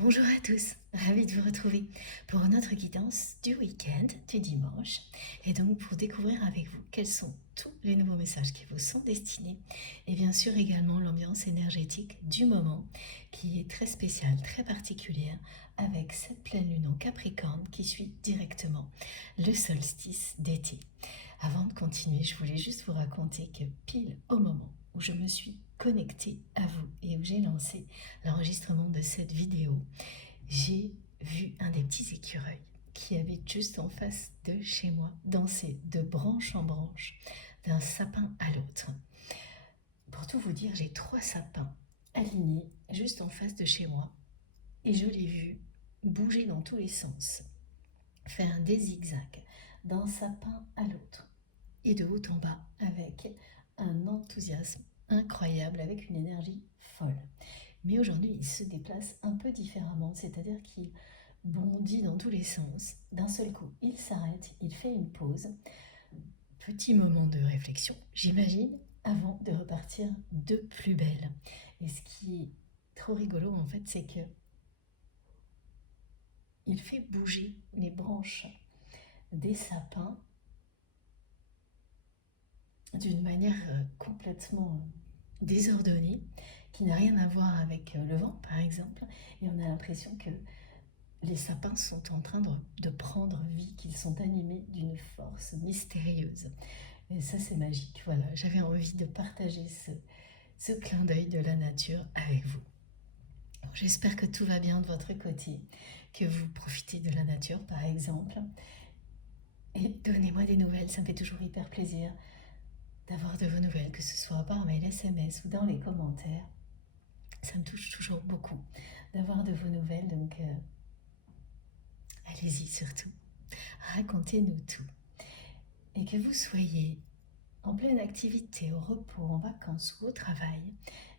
Bonjour à tous, ravie de vous retrouver pour notre guidance du week-end, du dimanche, et donc pour découvrir avec vous quels sont tous les nouveaux messages qui vous sont destinés, et bien sûr également l'ambiance énergétique du moment, qui est très spéciale, très particulière, avec cette pleine lune en Capricorne qui suit directement le solstice d'été. Avant de continuer, je voulais juste vous raconter que pile au moment où je me suis connectée à vous et où j'ai lancé l'enregistrement de cette vidéo, j'ai vu un des petits écureuils qui habite juste en face de chez moi danser de branche en branche, d'un sapin à l'autre. Pour tout vous dire, j'ai 3 sapins alignés juste en face de chez moi et je l'ai vu bouger dans tous les sens, faire des zigzags d'un sapin à l'autre et de haut en bas avec un enthousiasme incroyable, avec une énergie folle. Mais aujourd'hui, il se déplace un peu différemment, c'est-à-dire qu'il bondit dans tous les sens. D'un seul coup, il s'arrête, il fait une pause. Petit moment de réflexion, j'imagine, avant de repartir de plus belle. Et ce qui est trop rigolo, en fait, c'est que il fait bouger les branches des sapins d'une manière complètement désordonnée, qui n'a rien à voir avec le vent, par exemple. Et on a l'impression que les sapins sont en train de prendre vie, qu'ils sont animés d'une force mystérieuse. Et ça, c'est magique. Voilà, j'avais envie de partager ce clin d'œil de la nature avec vous. J'espère que tout va bien de votre côté, que vous profitez de la nature, par exemple. Et donnez-moi des nouvelles, ça me fait toujours hyper plaisir d'avoir de vos nouvelles, que ce soit par mail, SMS ou dans les commentaires. Ça me touche toujours beaucoup d'avoir de vos nouvelles, donc allez-y surtout. Racontez-nous tout. Et que vous soyez en pleine activité, au repos, en vacances ou au travail,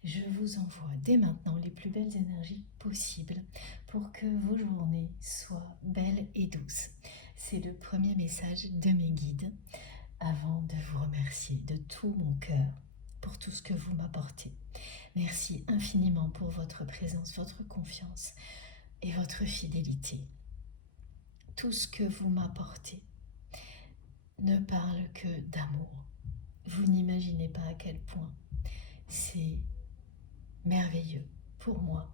je vous envoie dès maintenant les plus belles énergies possibles pour que vos journées soient belles et douces. C'est le premier message de mes guides avant de vous remercier de tout mon cœur pour tout ce que vous m'apportez. Merci infiniment pour votre présence, votre confiance et votre fidélité. Tout ce que vous m'apportez ne parle que d'amour. Vous n'imaginez pas à quel point c'est merveilleux pour moi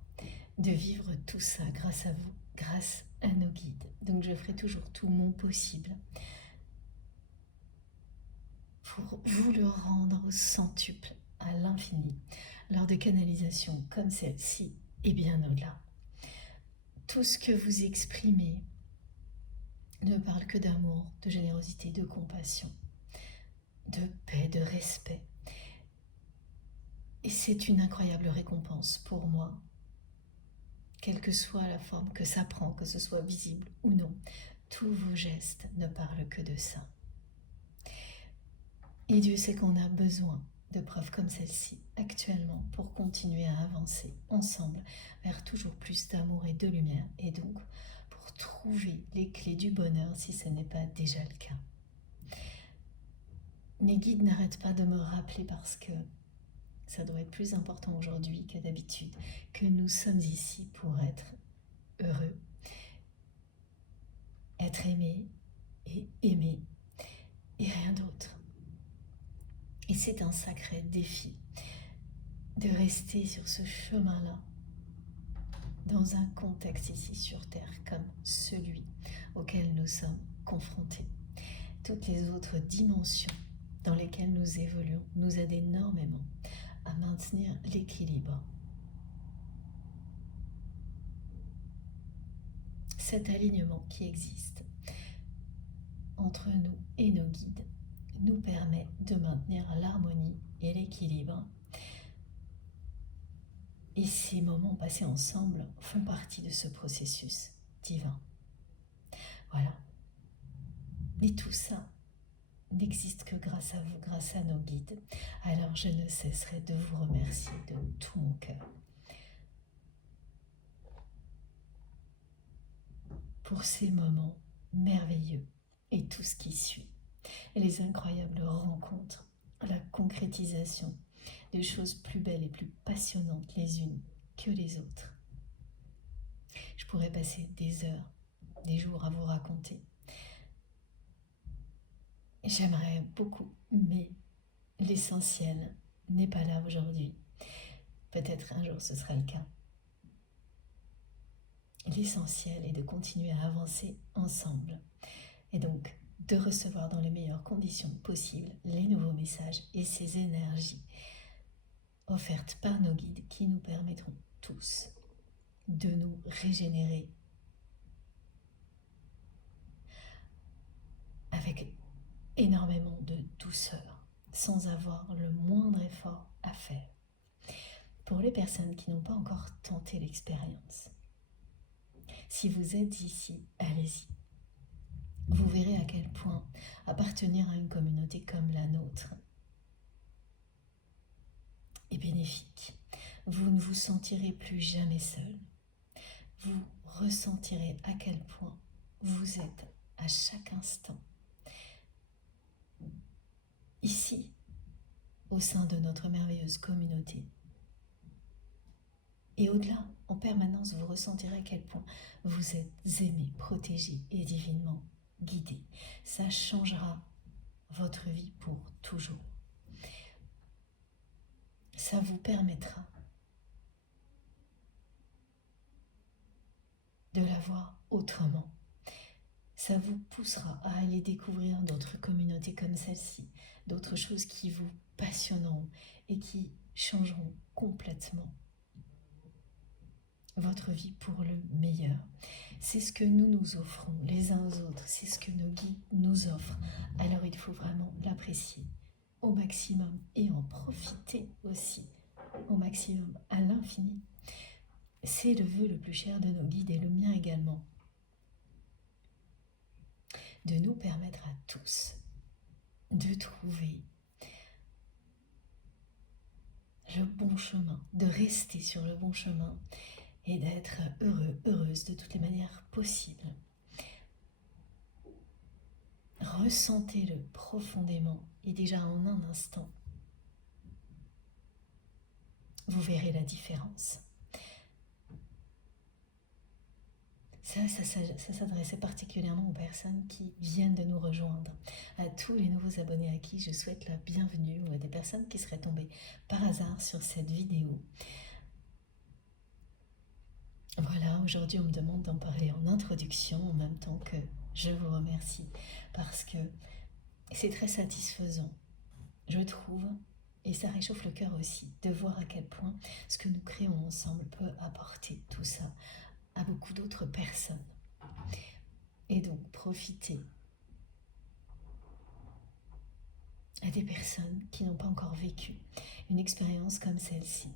de vivre tout ça grâce à vous, grâce à nos guides. Donc je ferai toujours tout mon possible pour vous le rendre au centuple, à l'infini, lors de canalisations comme celle-ci et bien au-delà. Tout ce que vous exprimez ne parle que d'amour, de générosité, de compassion, de paix, de respect. Et c'est une incroyable récompense pour moi, quelle que soit la forme que ça prend, que ce soit visible ou non. Tous vos gestes ne parlent que de ça. Et Dieu sait qu'on a besoin de preuves comme celle-ci actuellement pour continuer à avancer ensemble vers toujours plus d'amour et de lumière, et donc pour trouver les clés du bonheur si ce n'est pas déjà le cas. Mes guides n'arrêtent pas de me rappeler, parce que ça doit être plus important aujourd'hui que d'habitude, que nous sommes ici pour être heureux, être aimé et aimer, et rien d'autre. Et c'est un sacré défi de rester sur ce chemin-là, dans un contexte ici sur Terre comme celui auquel nous sommes confrontés. Toutes les autres dimensions dans lesquelles nous évoluons nous aident énormément à maintenir l'équilibre. Cet alignement qui existe entre nous et nos guides nous permet de maintenir l'harmonie et l'équilibre. Et ces moments passés ensemble font partie de ce processus divin. Voilà. Mais tout ça n'existe que grâce à vous, grâce à nos guides. Alors je ne cesserai de vous remercier de tout mon cœur pour ces moments merveilleux et tout ce qui suit. Et les incroyables rencontres, la concrétisation de choses plus belles et plus passionnantes les unes que les autres. Je pourrais passer des heures, des jours à vous raconter. J'aimerais beaucoup, mais l'essentiel n'est pas là aujourd'hui. Peut-être un jour ce sera le cas. L'essentiel est de continuer à avancer ensemble et donc de recevoir dans les meilleures conditions possibles les nouveaux messages et ces énergies offertes par nos guides qui nous permettront tous de nous régénérer avec énormément de douceur, sans avoir le moindre effort à faire. Pour les personnes qui n'ont pas encore tenté l'expérience, si vous êtes ici, allez-y. Vous verrez à quel point appartenir à une communauté comme la nôtre est bénéfique. Vous ne vous sentirez plus jamais seul. Vous ressentirez à quel point vous êtes à chaque instant ici, au sein de notre merveilleuse communauté. Et au-delà, en permanence, vous ressentirez à quel point vous êtes aimé, protégé et divinement guidé. Ça changera votre vie pour toujours. Ça vous permettra de la voir autrement. Ça vous poussera à aller découvrir d'autres communautés comme celle-ci, d'autres choses qui vous passionneront et qui changeront complètement votre vie pour le meilleur. C'est ce que nous nous offrons les uns aux autres, c'est ce que nos guides nous offrent. Alors il faut vraiment l'apprécier au maximum et en profiter aussi au maximum, à l'infini. C'est le vœu le plus cher de nos guides et le mien également, de nous permettre à tous de trouver le bon chemin, de rester sur le bon chemin et d'être heureux, heureuse de toutes les manières possibles. Ressentez-le profondément et déjà en un instant, vous verrez la différence. Ça s'adressait particulièrement aux personnes qui viennent de nous rejoindre, à tous les nouveaux abonnés à qui je souhaite la bienvenue, ou à des personnes qui seraient tombées par hasard sur cette vidéo. Voilà, aujourd'hui on me demande d'en parler en introduction en même temps que je vous remercie parce que c'est très satisfaisant, je trouve, et ça réchauffe le cœur aussi, de voir à quel point ce que nous créons ensemble peut apporter tout ça à beaucoup d'autres personnes. Et donc profitez à des personnes qui n'ont pas encore vécu une expérience comme celle-ci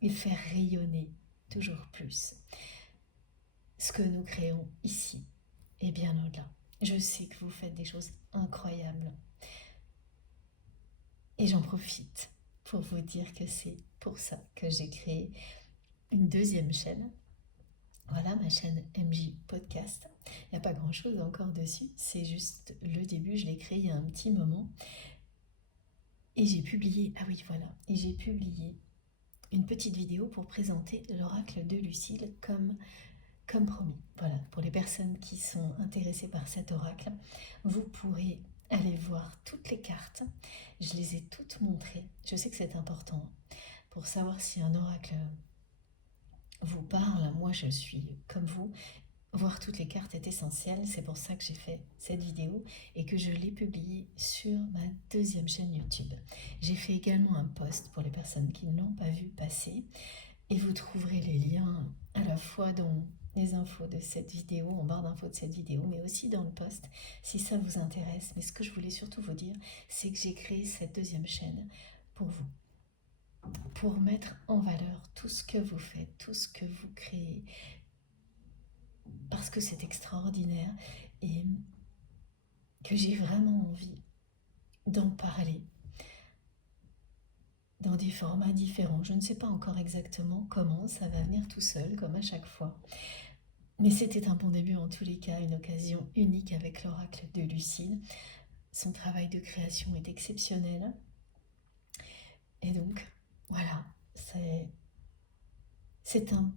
et faire rayonner toujours plus ce que nous créons ici et bien au-delà. Je sais que vous faites des choses incroyables et j'en profite pour vous dire que c'est pour ça que j'ai créé une deuxième chaîne. Voilà, ma chaîne MJ Podcast. Il n'y a pas grand chose encore dessus, c'est juste le début, je l'ai créé il y a un petit moment et j'ai publié, j'ai publié une petite vidéo pour présenter l'oracle de Lucile comme promis. Voilà, pour les personnes qui sont intéressées par cet oracle, vous pourrez aller voir toutes les cartes. Je les ai toutes montrées. Je sais que c'est important pour savoir si un oracle vous parle. Moi, je suis comme vous. Voir toutes les cartes est essentiel. C'est pour ça que j'ai fait cette vidéo et que je l'ai publiée sur ma deuxième chaîne YouTube. J'ai fait également un post pour les personnes qui ne l'ont pas vu passer. Et vous trouverez les liens à la fois dans les infos de cette vidéo, en barre d'infos de cette vidéo, mais aussi dans le post, si ça vous intéresse. Mais ce que je voulais surtout vous dire, c'est que j'ai créé cette deuxième chaîne pour vous, pour mettre en valeur tout ce que vous faites, tout ce que vous créez, parce que c'est extraordinaire et que j'ai vraiment envie d'en parler dans des formats différents. Je ne sais pas encore exactement comment, ça va venir tout seul, comme à chaque fois. Mais c'était un bon début en tous les cas, une occasion unique avec l'oracle de Lucile. Son travail de création est exceptionnel. Et donc, voilà, c'est un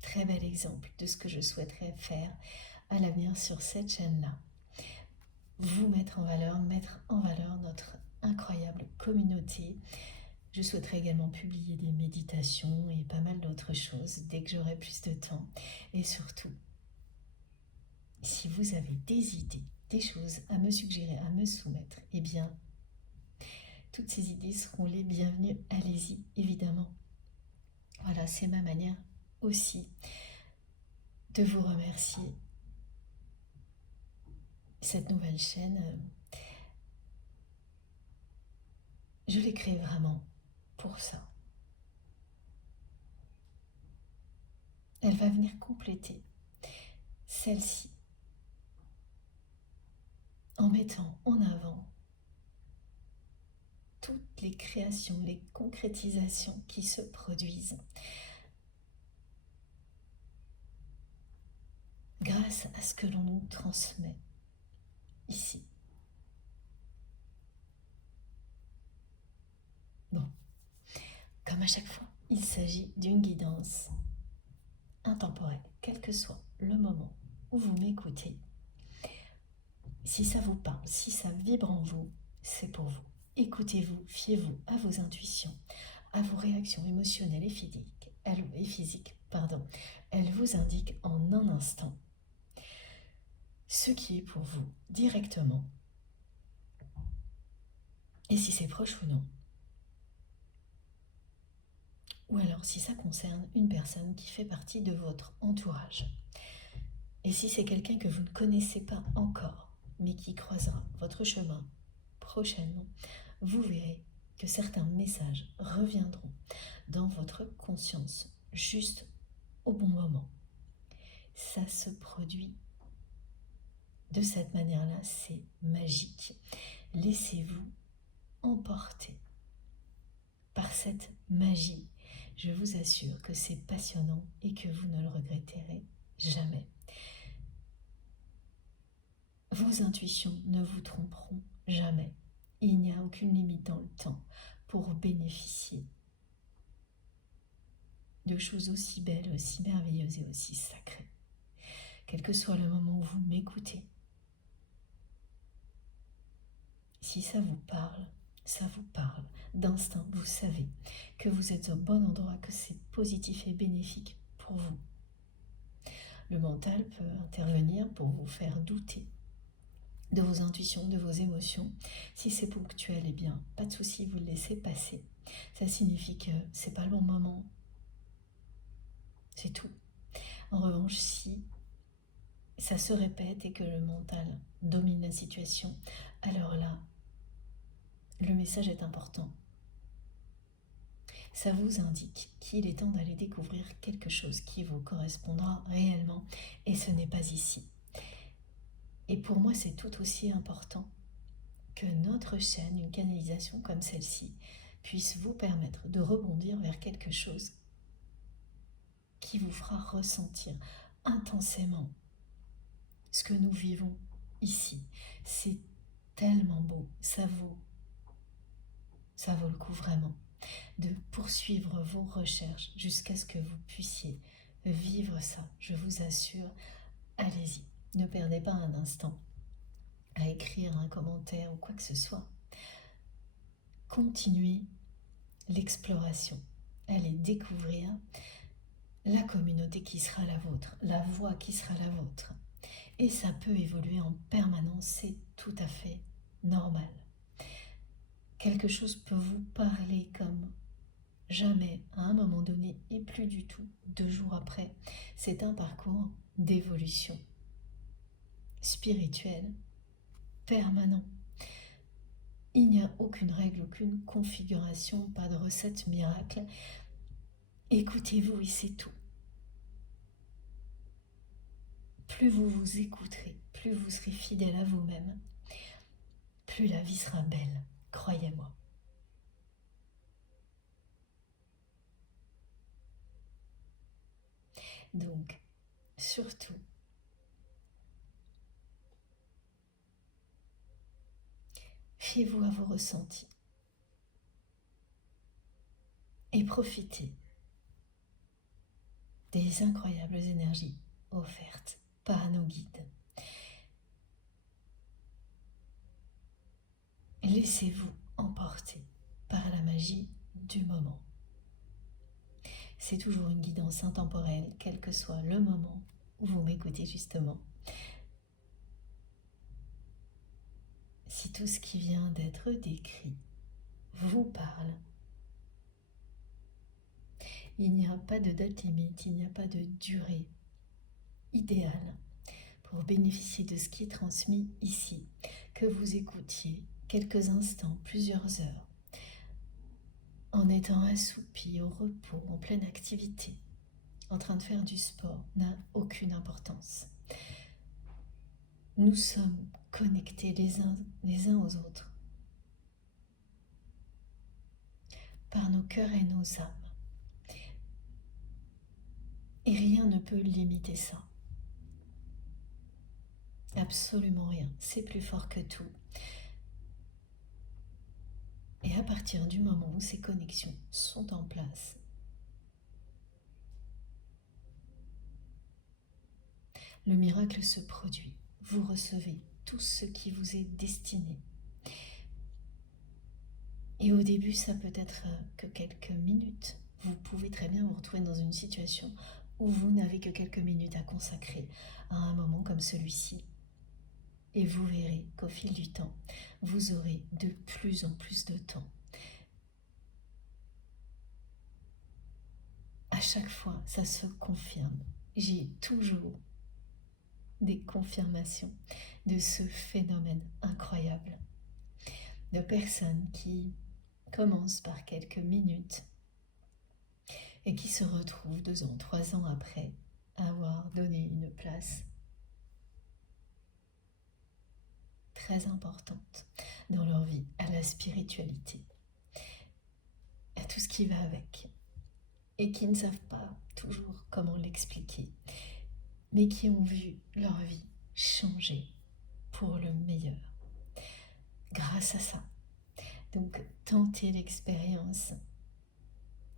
très bel exemple de ce que je souhaiterais faire à l'avenir sur cette chaîne-là. Vous mettre en valeur notre incroyable communauté. Je souhaiterais également publier des méditations et pas mal d'autres choses dès que j'aurai plus de temps. Et surtout, si vous avez des idées, des choses à me suggérer, à me soumettre, eh bien, toutes ces idées seront les bienvenues. Allez-y, évidemment. Voilà, c'est ma manière aussi de vous remercier. Cette nouvelle chaîne, je l'ai créée vraiment pour ça. Elle va venir compléter celle-ci en mettant en avant toutes les créations, les concrétisations qui se produisent grâce à ce que l'on nous transmet ici. Bon, comme à chaque fois, il s'agit d'une guidance intemporelle, quel que soit le moment où vous m'écoutez. Si ça vous parle, si ça vibre en vous, c'est pour vous. Écoutez-vous, fiez-vous à vos intuitions, à vos réactions émotionnelles et physiques. Elles vous indiquent en un instant ce qui est pour vous directement, et si c'est proche ou non. Ou alors si ça concerne une personne qui fait partie de votre entourage. Et si c'est quelqu'un que vous ne connaissez pas encore, mais qui croisera votre chemin prochainement, vous verrez que certains messages reviendront dans votre conscience juste au bon moment. Ça se produit de cette manière-là, c'est magique. Laissez-vous emporter par cette magie. Je vous assure que c'est passionnant et que vous ne le regretterez jamais. Vos intuitions ne vous tromperont jamais. Il n'y a aucune limite dans le temps pour bénéficier de choses aussi belles, aussi merveilleuses et aussi sacrées. Quel que soit le moment où vous m'écoutez, si ça vous parle d'instinct, vous savez que vous êtes au bon endroit, que c'est positif et bénéfique pour vous. Le mental peut intervenir pour vous faire douter de vos intuitions, de vos émotions. Si c'est ponctuel, eh bien, pas de souci, vous le laissez passer. Ça signifie que c'est pas le bon moment. C'est tout. En revanche, si ça se répète et que le mental domine la situation, alors là, le message est important. Ça vous indique qu'il est temps d'aller découvrir quelque chose qui vous correspondra réellement, et ce n'est pas ici. Et pour moi, c'est tout aussi important que notre chaîne, une canalisation comme celle-ci, puisse vous permettre de rebondir vers quelque chose qui vous fera ressentir intensément ce que nous vivons ici. C'est tellement beau, ça vaut le coup vraiment de poursuivre vos recherches jusqu'à ce que vous puissiez vivre ça. Je vous assure, allez-y, ne perdez pas un instant à écrire un commentaire ou quoi que ce soit. Continuez l'exploration, allez découvrir la communauté qui sera la vôtre, la voie qui sera la vôtre. Et ça peut évoluer en permanence, c'est tout à fait normal. Quelque chose peut vous parler comme jamais à un moment donné et plus du tout 2 jours après. C'est un parcours d'évolution spirituelle permanent. Il n'y a aucune règle, aucune configuration, pas de recette miracle. Écoutez-vous et c'est tout. Plus vous vous écouterez, plus vous serez fidèle à vous-même, plus la vie sera belle, croyez-moi. Donc, surtout, fiez-vous à vos ressentis et profitez des incroyables énergies offertes par nos guides. Laissez-vous emporter par la magie du moment. C'est toujours une guidance intemporelle, quel que soit le moment où vous m'écoutez justement. Si tout ce qui vient d'être décrit vous parle, il n'y a pas de date limite, il n'y a pas de durée idéale pour bénéficier de ce qui est transmis ici, que vous écoutiez quelques instants, plusieurs heures, en étant assoupi, au repos, en pleine activité, en train de faire du sport, n'a aucune importance. Nous sommes connectés les uns aux autres par nos cœurs et nos âmes. Et rien ne peut limiter ça. Absolument rien. C'est plus fort que tout. Et à partir du moment où ces connexions sont en place, le miracle se produit. Vous recevez tout ce qui vous est destiné. Et au début, ça peut être que quelques minutes. Vous pouvez très bien vous retrouver dans une situation où vous n'avez que quelques minutes à consacrer à un moment comme celui-ci. Et vous verrez qu'au fil du temps, vous aurez de plus en plus de temps. À chaque fois, ça se confirme. J'ai toujours des confirmations de ce phénomène incroyable. De personnes qui commencent par quelques minutes et qui se retrouvent 2 ans, 3 ans après avoir donné une place très importante dans leur vie à la spiritualité, à tout ce qui va avec, et qui ne savent pas toujours comment l'expliquer, mais qui ont vu leur vie changer pour le meilleur grâce à ça. Donc tentez l'expérience,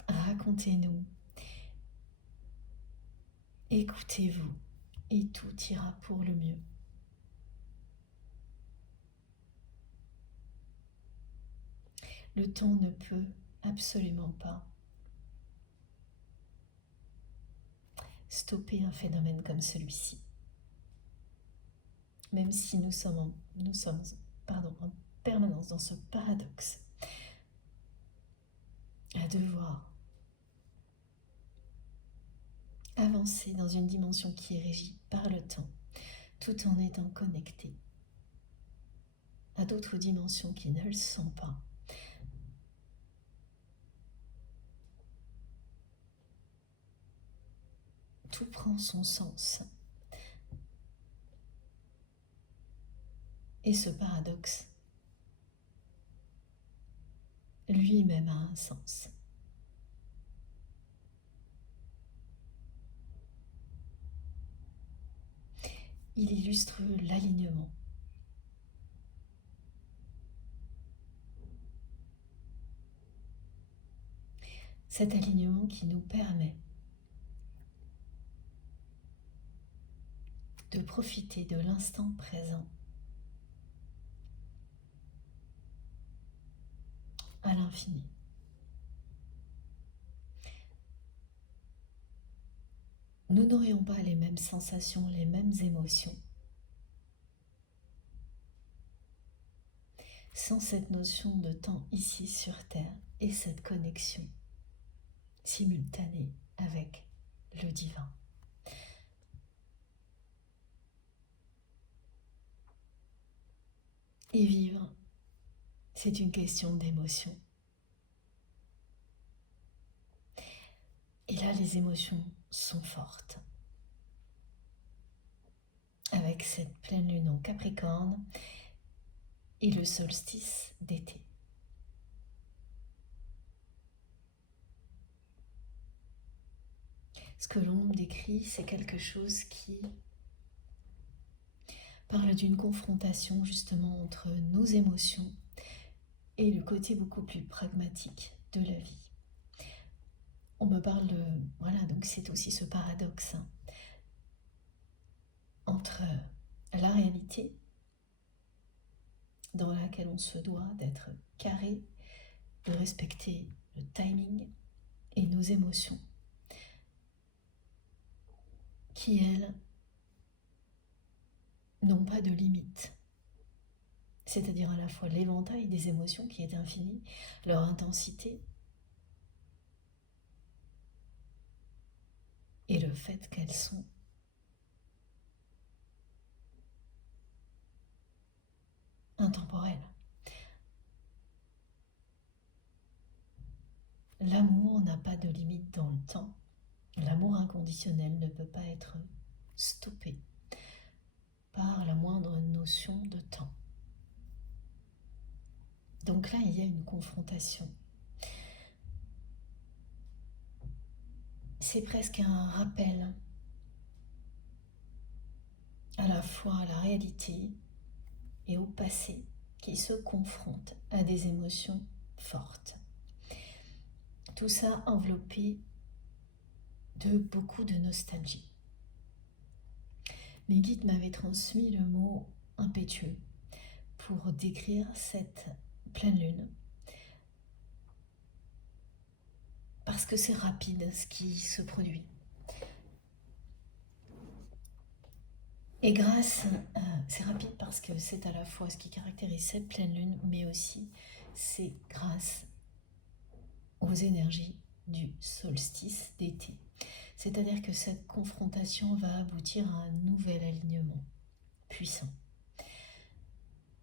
racontez-nous, écoutez-vous et tout ira pour le mieux. Le temps ne peut absolument pas stopper un phénomène comme celui-ci. Même si nous sommes en permanence dans ce paradoxe, à devoir avancer dans une dimension qui est régie par le temps, tout en étant connecté à d'autres dimensions qui ne le sont pas. Tout prend son sens. Et ce paradoxe lui-même a un sens. Il illustre l'alignement. Cet alignement qui nous permet de profiter de l'instant présent à l'infini. Nous n'aurions pas les mêmes sensations, les mêmes émotions sans cette notion de temps ici sur Terre et cette connexion simultanée avec le divin. Et vivre, c'est une question d'émotion. Et là, les émotions sont fortes. Avec cette pleine lune en Capricorne et le solstice d'été. Ce que l'on décrit, c'est quelque chose qui parle d'une confrontation justement entre nos émotions et le côté beaucoup plus pragmatique de la vie. on me parle de... Voilà, donc c'est aussi ce paradoxe entre la réalité dans laquelle on se doit d'être carré, de respecter le timing et nos émotions qui, elles, n'ont pas de limite. C'est-à-dire à la fois l'éventail des émotions qui est infini, leur intensité et le fait qu'elles sont intemporelles. L'amour n'a pas de limite dans le temps. L'amour inconditionnel ne peut pas être stoppé par la moindre notion de temps. Donc là, il y a une confrontation. C'est presque un rappel à la fois à la réalité et au passé qui se confrontent à des émotions fortes. Tout ça enveloppé de beaucoup de nostalgie. Mes guides m'avaient transmis le mot impétueux pour décrire cette pleine lune. Parce que c'est rapide ce qui se produit. Et c'est rapide parce que c'est à la fois ce qui caractérise cette pleine lune, mais aussi c'est grâce aux énergies du solstice d'été. C'est-à-dire que cette confrontation va aboutir à un nouvel alignement puissant.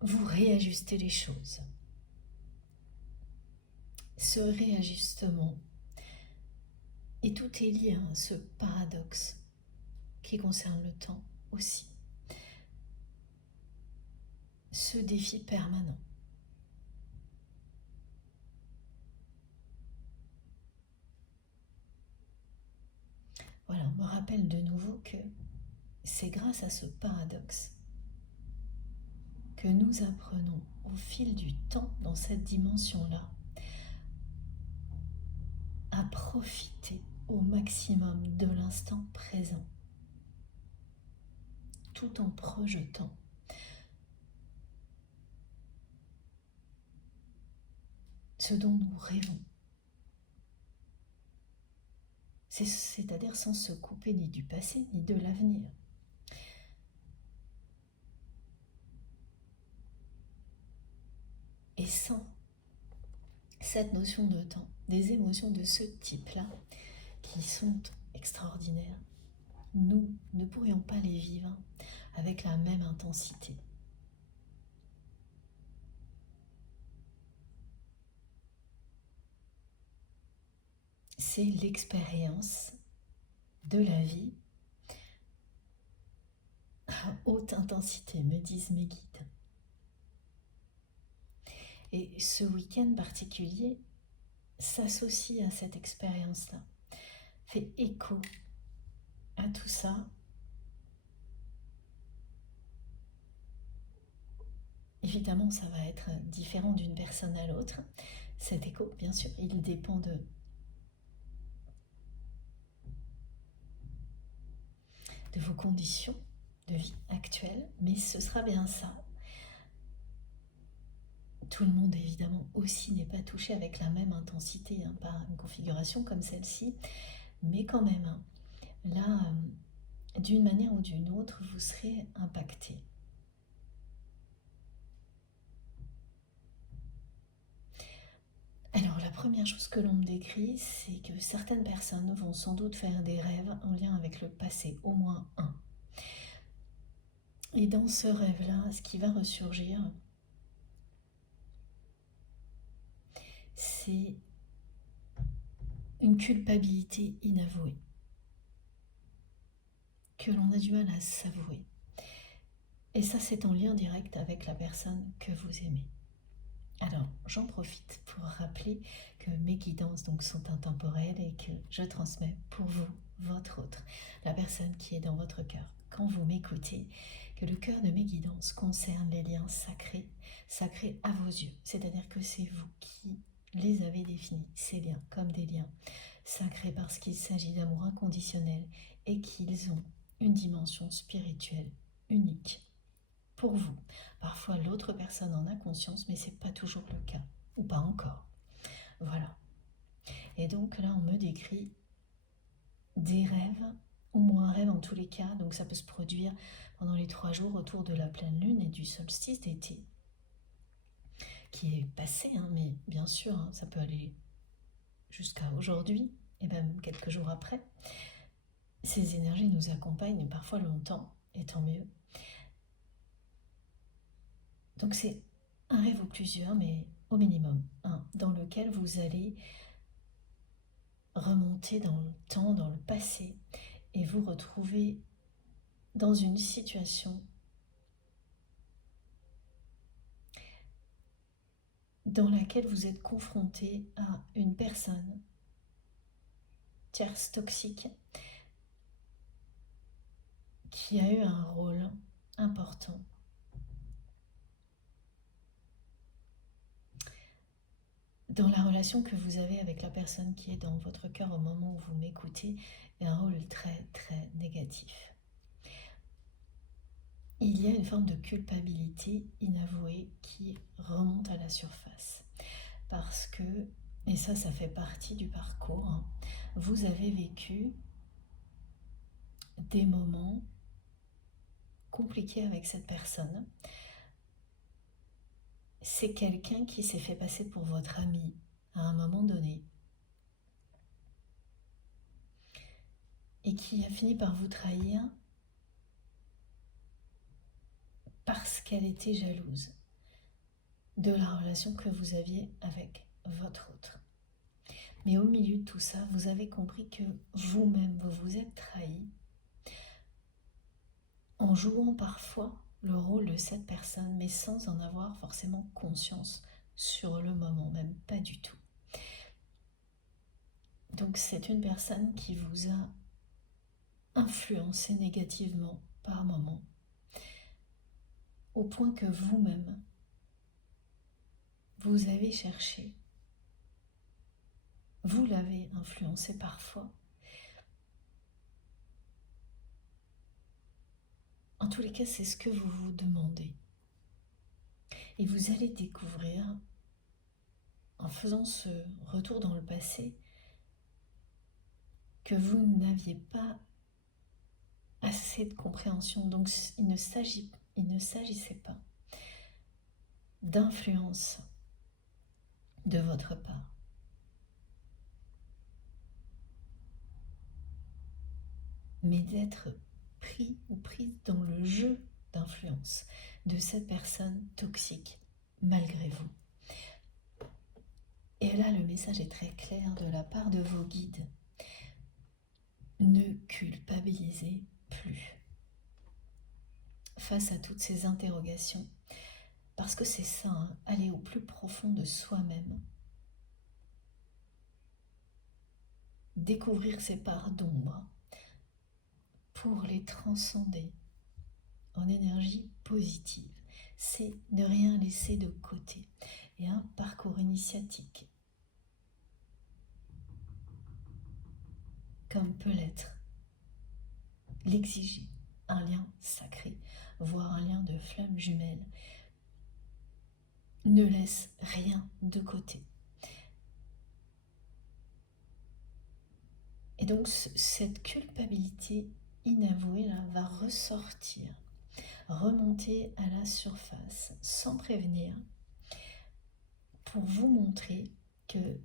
Vous réajustez les choses. Ce réajustement, et tout est lié à ce paradoxe qui concerne le temps aussi. Ce défi permanent. Voilà, on me rappelle de nouveau que c'est grâce à ce paradoxe que nous apprenons au fil du temps dans cette dimension-là à profiter au maximum de l'instant présent, tout en projetant ce dont nous rêvons. C'est-à-dire sans se couper ni du passé ni de l'avenir. Et sans cette notion de temps, des émotions de ce type-là, qui sont extraordinaires, nous ne pourrions pas les vivre avec la même intensité. C'est l'expérience de la vie à haute intensité, me disent mes guides. Et ce week-end particulier s'associe à cette expérience-là, fait écho à tout ça. Évidemment, ça va être différent d'une personne à l'autre. Cet écho, bien sûr, il dépend de vos conditions de vie actuelles, mais ce sera bien ça. Tout le monde, évidemment, aussi n'est pas touché avec la même intensité par une configuration comme celle-ci, mais quand même, là, d'une manière ou d'une autre, vous serez impacté. Alors, la première chose que l'on me décrit, c'est que certaines personnes vont sans doute faire des rêves en lien avec le passé, au moins un. Et dans ce rêve-là, ce qui va ressurgir, c'est une culpabilité inavouée, que l'on a du mal à s'avouer. Et ça, c'est en lien direct avec la personne que vous aimez. Alors, j'en profite pour rappeler que mes guidances donc, sont intemporelles et que je transmets pour vous, votre autre, la personne qui est dans votre cœur. Quand vous m'écoutez, que le cœur de mes guidances concerne les liens sacrés, sacrés à vos yeux. C'est-à-dire que c'est vous qui les avez définis, ces liens, comme des liens sacrés parce qu'il s'agit d'amour inconditionnel et qu'ils ont une dimension spirituelle unique pour vous. Parfois l'autre personne en a conscience, mais c'est pas toujours le cas, ou pas encore. Voilà. Et donc là on me décrit des rêves, au moins un rêve en tous les cas, donc ça peut se produire pendant les 3 jours autour de la pleine lune et du solstice d'été, qui est passé, hein, mais bien sûr, hein, ça peut aller jusqu'à aujourd'hui, et même quelques jours après. Ces énergies nous accompagnent parfois longtemps, et tant mieux. Donc c'est un rêve ou plusieurs, mais au minimum un, dans lequel vous allez remonter dans le temps, dans le passé, et vous retrouver dans une situation dans laquelle vous êtes confronté à une personne tierce toxique qui a eu un rôle important dans la relation que vous avez avec la personne qui est dans votre cœur au moment où vous m'écoutez, et un rôle très très négatif. Il y a une forme de culpabilité inavouée qui remonte à la surface. Parce que, et ça fait partie du parcours, hein, vous avez vécu des moments compliqués avec cette personne. C'est quelqu'un qui s'est fait passer pour votre ami à un moment donné et qui a fini par vous trahir parce qu'elle était jalouse de la relation que vous aviez avec votre autre. Mais au milieu de tout ça, vous avez compris que vous-même, vous vous êtes trahi en jouant parfois le rôle de cette personne, mais sans en avoir forcément conscience sur le moment, même pas du tout. Donc c'est une personne qui vous a influencé négativement par moments, au point que vous-même, vous avez cherché, vous l'avez influencé parfois. En tous les cas, c'est ce que vous vous demandez. Et vous allez découvrir, en faisant ce retour dans le passé, que vous n'aviez pas assez de compréhension. Donc il ne s'agissait pas d'influence de votre part. Mais d'être pris ou prise dans le jeu d'influence de cette personne toxique, malgré vous. Et là, le message est très clair de la part de vos guides. Ne culpabilisez plus face à toutes ces interrogations. Parce que c'est ça, hein, aller au plus profond de soi-même. Découvrir ses parts d'ombre pour les transcender en énergie positive. C'est ne rien laisser de côté. Et un parcours initiatique, comme peut l'être l'exiger un lien sacré, voire un lien de flamme jumelle, ne laisse rien de côté. Et donc cette culpabilité inavouée là va ressortir, remonter à la surface sans prévenir, pour vous montrer que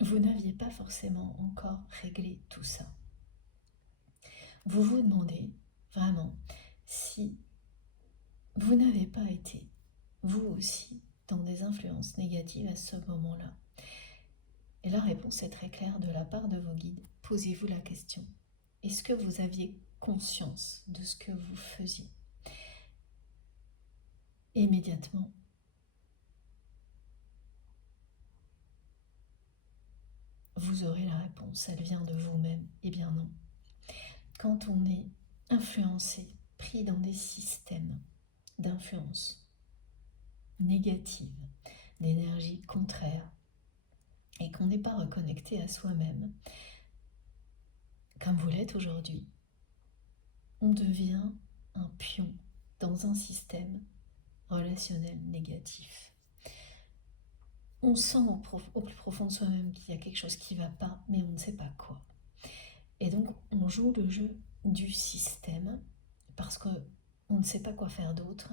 vous n'aviez pas forcément encore réglé tout ça. Vous vous demandez vraiment si vous n'avez pas été, vous aussi, dans des influences négatives à ce moment-là. Et la réponse est très claire de la part de vos guides. Posez-vous la question. Est-ce que vous aviez conscience de ce que vous faisiez? Immédiatement, vous aurez la réponse. Elle vient de vous-même. Eh bien non. Quand on est influencé, pris dans des systèmes d'influence négative, d'énergie contraire, et qu'on n'est pas reconnecté à soi-même, comme vous l'êtes aujourd'hui, on devient un pion dans un système relationnel négatif. On sent au plus profond de soi-même qu'il y a quelque chose qui ne va pas, mais on ne sait pas quoi. Et donc on joue le jeu du système parce qu'on ne sait pas quoi faire d'autre.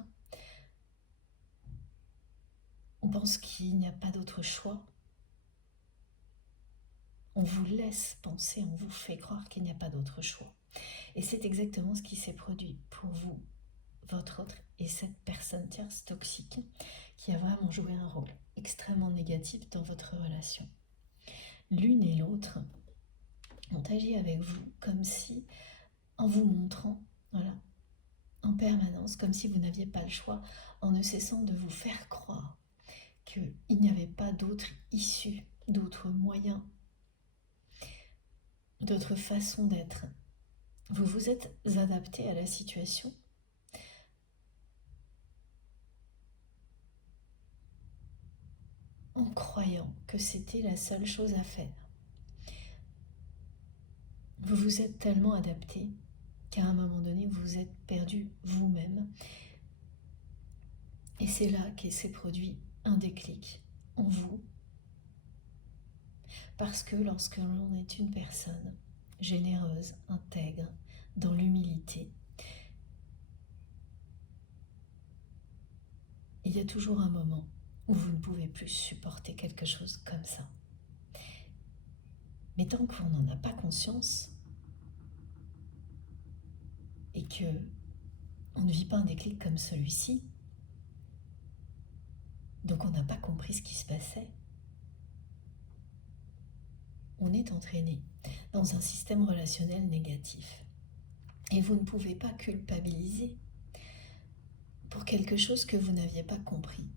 On pense qu'il n'y a pas d'autre choix. On vous laisse penser, on vous fait croire qu'il n'y a pas d'autre choix. Et c'est exactement ce qui s'est produit pour vous, votre autre et cette personne tierce toxique qui a vraiment joué un rôle extrêmement négatif dans votre relation. L'une et l'autre ont agi avec vous comme si, en vous montrant, voilà, en permanence, comme si vous n'aviez pas le choix, en ne cessant de vous faire croire qu'il n'y avait pas d'autre issue, d'autres moyens, d'autres façons d'être. Vous vous êtes adapté à la situation en croyant que c'était la seule chose à faire. Vous vous êtes tellement adapté qu'à un moment donné, vous vous êtes perdu vous-même. Et c'est là qu'est s'est produit un déclic en vous. Parce que lorsque l'on est une personne généreuse, intègre, dans l'humilité, il y a toujours un moment où vous ne pouvez plus supporter quelque chose comme ça. Mais tant qu'on n'en a pas conscience et que on ne vit pas un déclic comme celui-ci, donc on n'a pas compris ce qui se passait, on est entraîné dans un système relationnel négatif. Et vous ne pouvez pas culpabiliser pour quelque chose que vous n'aviez pas compris.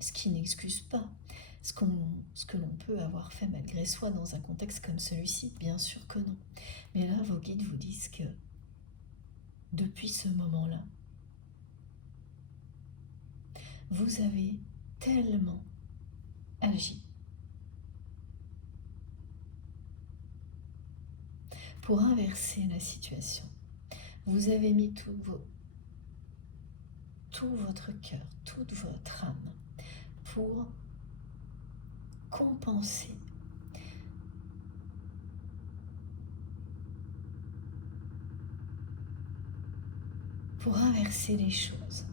Ce qui n'excuse pas ce que l'on peut avoir fait malgré soi dans un contexte comme celui-ci, bien sûr que non. Mais là, vos guides vous disent que depuis ce moment-là, vous avez tellement agi pour inverser la situation. Vous avez mis tout votre cœur, toute votre âme pour compenser pour inverser les choses.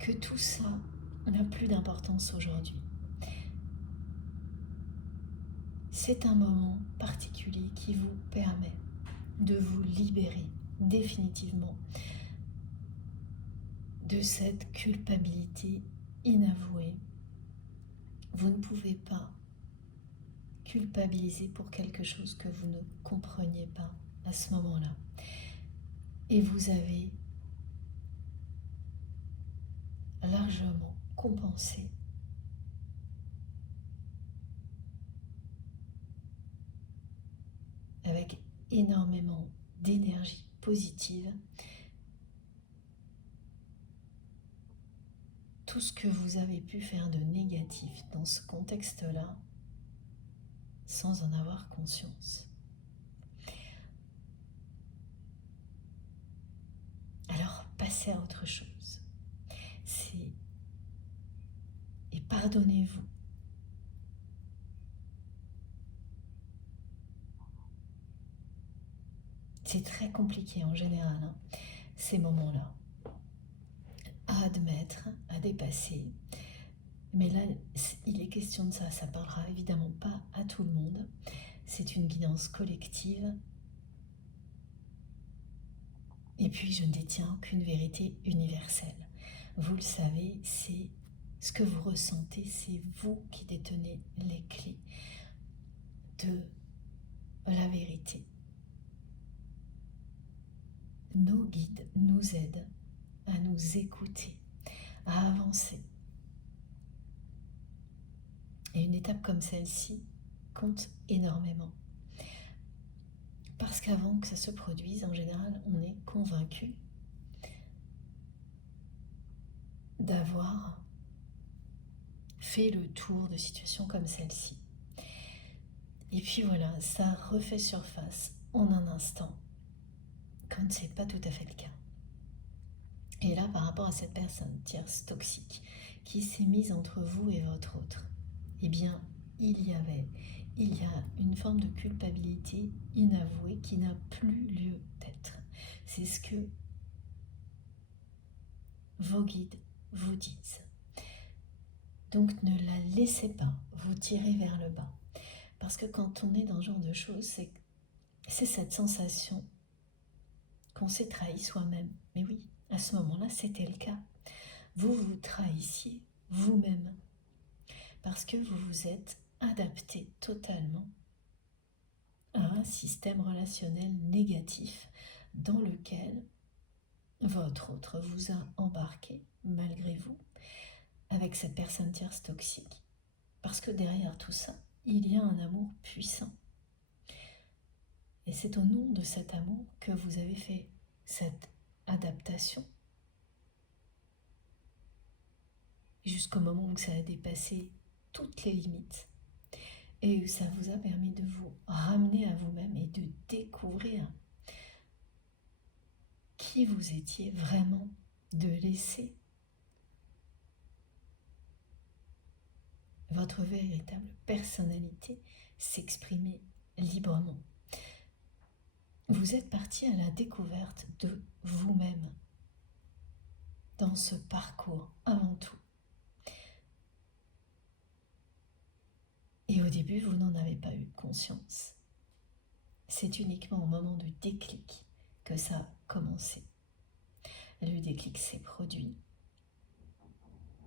Que tout ça n'a plus d'importance aujourd'hui. C'est un moment particulier qui vous permet de vous libérer définitivement de cette culpabilité inavouée. Vous ne pouvez pas culpabiliser pour quelque chose que vous ne compreniez pas à ce moment-là. Et vous avez largement compensé avec énormément d'énergie positive tout ce que vous avez pu faire de négatif dans ce contexte-là sans en avoir conscience. Alors passez à autre chose. Et pardonnez-vous. C'est très compliqué en général, ces moments-là, à admettre, à dépasser. Mais là, il est question de ça. Ça parlera évidemment pas à tout le monde. C'est une guidance collective. Et puis, je ne détiens aucune vérité universelle. Vous le savez, c'est ce que vous ressentez, c'est vous qui détenez les clés de la vérité. Nos guides nous aident à nous écouter, à avancer. Et une étape comme celle-ci compte énormément. Parce qu'avant que ça se produise, en général, on est convaincu d'avoir fait le tour de situations comme celle-ci. Et puis voilà, ça refait surface en un instant, quand c'est pas tout à fait le cas. Et là, par rapport à cette personne tierce toxique qui s'est mise entre vous et votre autre, eh bien, il y a une forme de culpabilité inavouée qui n'a plus lieu d'être. C'est ce que vos guides vous disent. Donc ne la laissez pas vous tirer vers le bas. Parce que quand on est dans ce genre de choses, c'est cette sensation qu'on s'est trahi soi-même. Mais oui, à ce moment-là, c'était le cas. Vous vous trahissiez vous-même. Parce que vous vous êtes adapté totalement à un système relationnel négatif dans lequel votre autre vous a embarqué, malgré vous, avec cette personne tierce toxique. Parce que derrière tout ça, il y a un amour puissant. Et c'est au nom de cet amour que vous avez fait cette adaptation jusqu'au moment où ça a dépassé toutes les limites et ça vous a permis de vous ramener à vous-même et de découvrir qui vous étiez vraiment, de laisser votre véritable personnalité s'exprimer librement. Vous êtes parti à la découverte de vous-même dans ce parcours avant tout. Et au début, vous n'en avez pas eu conscience. C'est uniquement au moment du déclic que ça a commencé. Le déclic s'est produit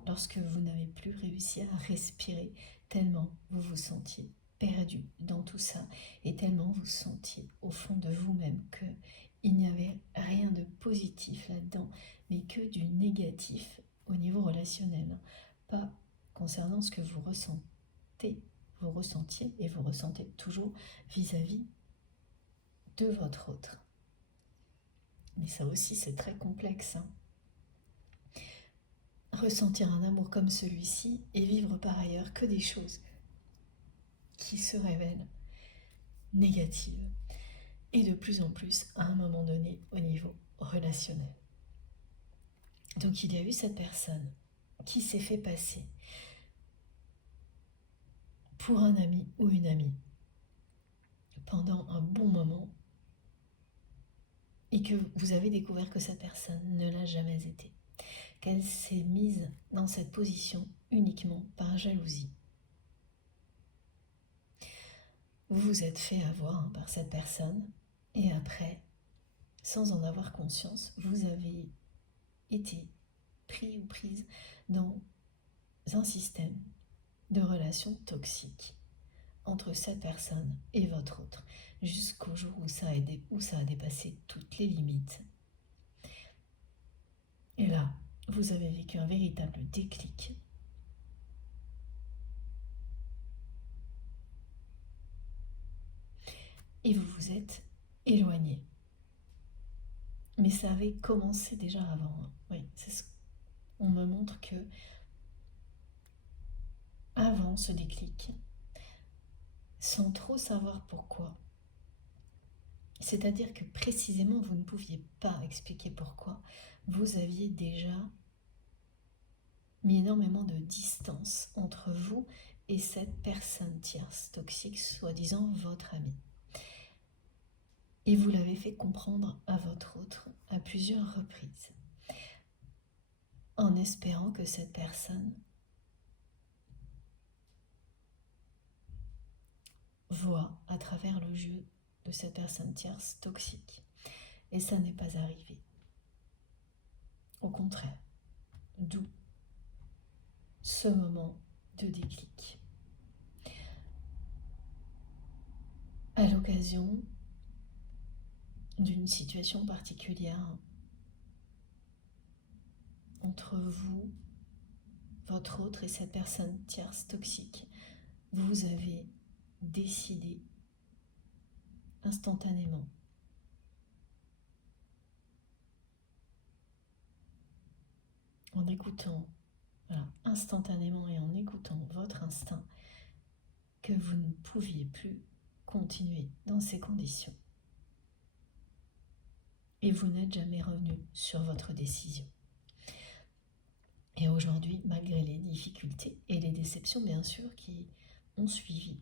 lorsque vous n'avez plus réussi à respirer, tellement vous vous sentiez perdu dans tout ça et tellement vous sentiez au fond de vous-même qu'il n'y avait rien de positif là-dedans, mais que du négatif au niveau relationnel, pas concernant ce que vous ressentiez et vous ressentez toujours vis-à-vis de votre autre. Mais ça aussi, c'est très complexe. Ressentir un amour comme celui-ci et vivre par ailleurs que des choses qui se révèlent négatives. Et de plus en plus, à un moment donné, au niveau relationnel. Donc il y a eu cette personne qui s'est fait passer pour un ami ou une amie pendant un bon moment et que vous avez découvert que cette personne ne l'a jamais été, qu'elle s'est mise dans cette position uniquement par jalousie. Vous vous êtes fait avoir par cette personne et après, sans en avoir conscience, vous avez été pris ou prise dans un système de relations toxiques entre cette personne et votre autre, jusqu'au jour où ça a dépassé toutes les limites. Et là, vous avez vécu un véritable déclic. Et vous vous êtes éloigné. Mais ça avait commencé déjà avant. Oui, on me montre que avant ce déclic, sans trop savoir pourquoi, c'est-à-dire que précisément vous ne pouviez pas expliquer pourquoi, vous aviez déjà mis énormément de distance entre vous et cette personne tierce toxique, soi-disant votre ami. Et vous l'avez fait comprendre à votre autre à plusieurs reprises, en espérant que cette personne voit à travers le jeu de cette personne tierce toxique. Et ça n'est pas arrivé. Au contraire, d'où ce moment de déclic. À l'occasion d'une situation particulière entre vous, votre autre et cette personne tierce toxique, vous avez décidé instantanément en écoutant, voilà, instantanément et en écoutant votre instinct, que vous ne pouviez plus continuer dans ces conditions. Et vous n'êtes jamais revenu sur votre décision. Et aujourd'hui, malgré les difficultés et les déceptions bien sûr qui ont suivi,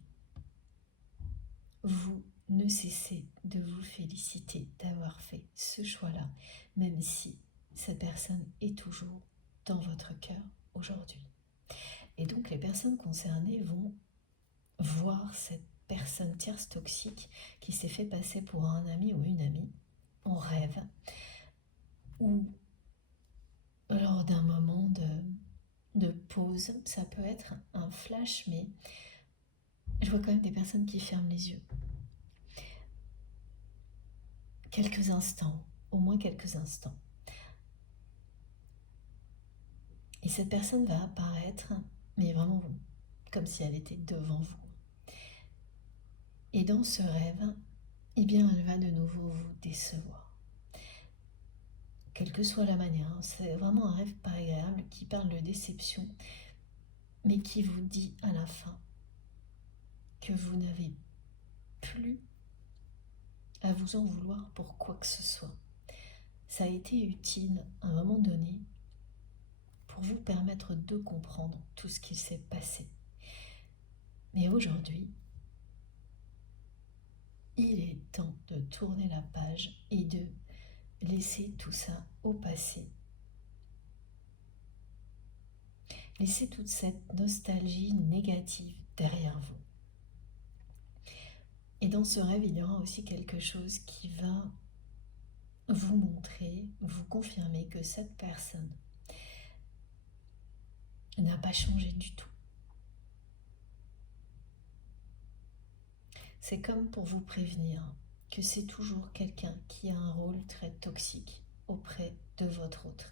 vous ne cessez de vous féliciter d'avoir fait ce choix-là, même si cette personne est toujours dans votre cœur aujourd'hui. Et donc les personnes concernées vont voir cette personne tierce toxique qui s'est fait passer pour un ami ou une amie en rêve ou lors d'un moment de pause. Ça peut être un flash, mais je vois quand même des personnes qui ferment les yeux. Quelques instants, au moins quelques instants. Et cette personne va apparaître, mais vraiment comme si elle était devant vous. Et dans ce rêve, eh bien, elle va de nouveau vous décevoir. Quelle que soit la manière, c'est vraiment un rêve pas agréable qui parle de déception, mais qui vous dit à la fin que vous n'avez plus à vous en vouloir pour quoi que ce soit. Ça a été utile à un moment donné pour vous permettre de comprendre tout ce qui s'est passé. Mais aujourd'hui, il est temps de tourner la page et de laisser tout ça au passé. Laissez toute cette nostalgie négative derrière vous. Et dans ce rêve, il y aura aussi quelque chose qui va vous montrer, vous confirmer que cette personne n'a pas changé du tout. C'est comme pour vous prévenir que c'est toujours quelqu'un qui a un rôle très toxique auprès de votre autre.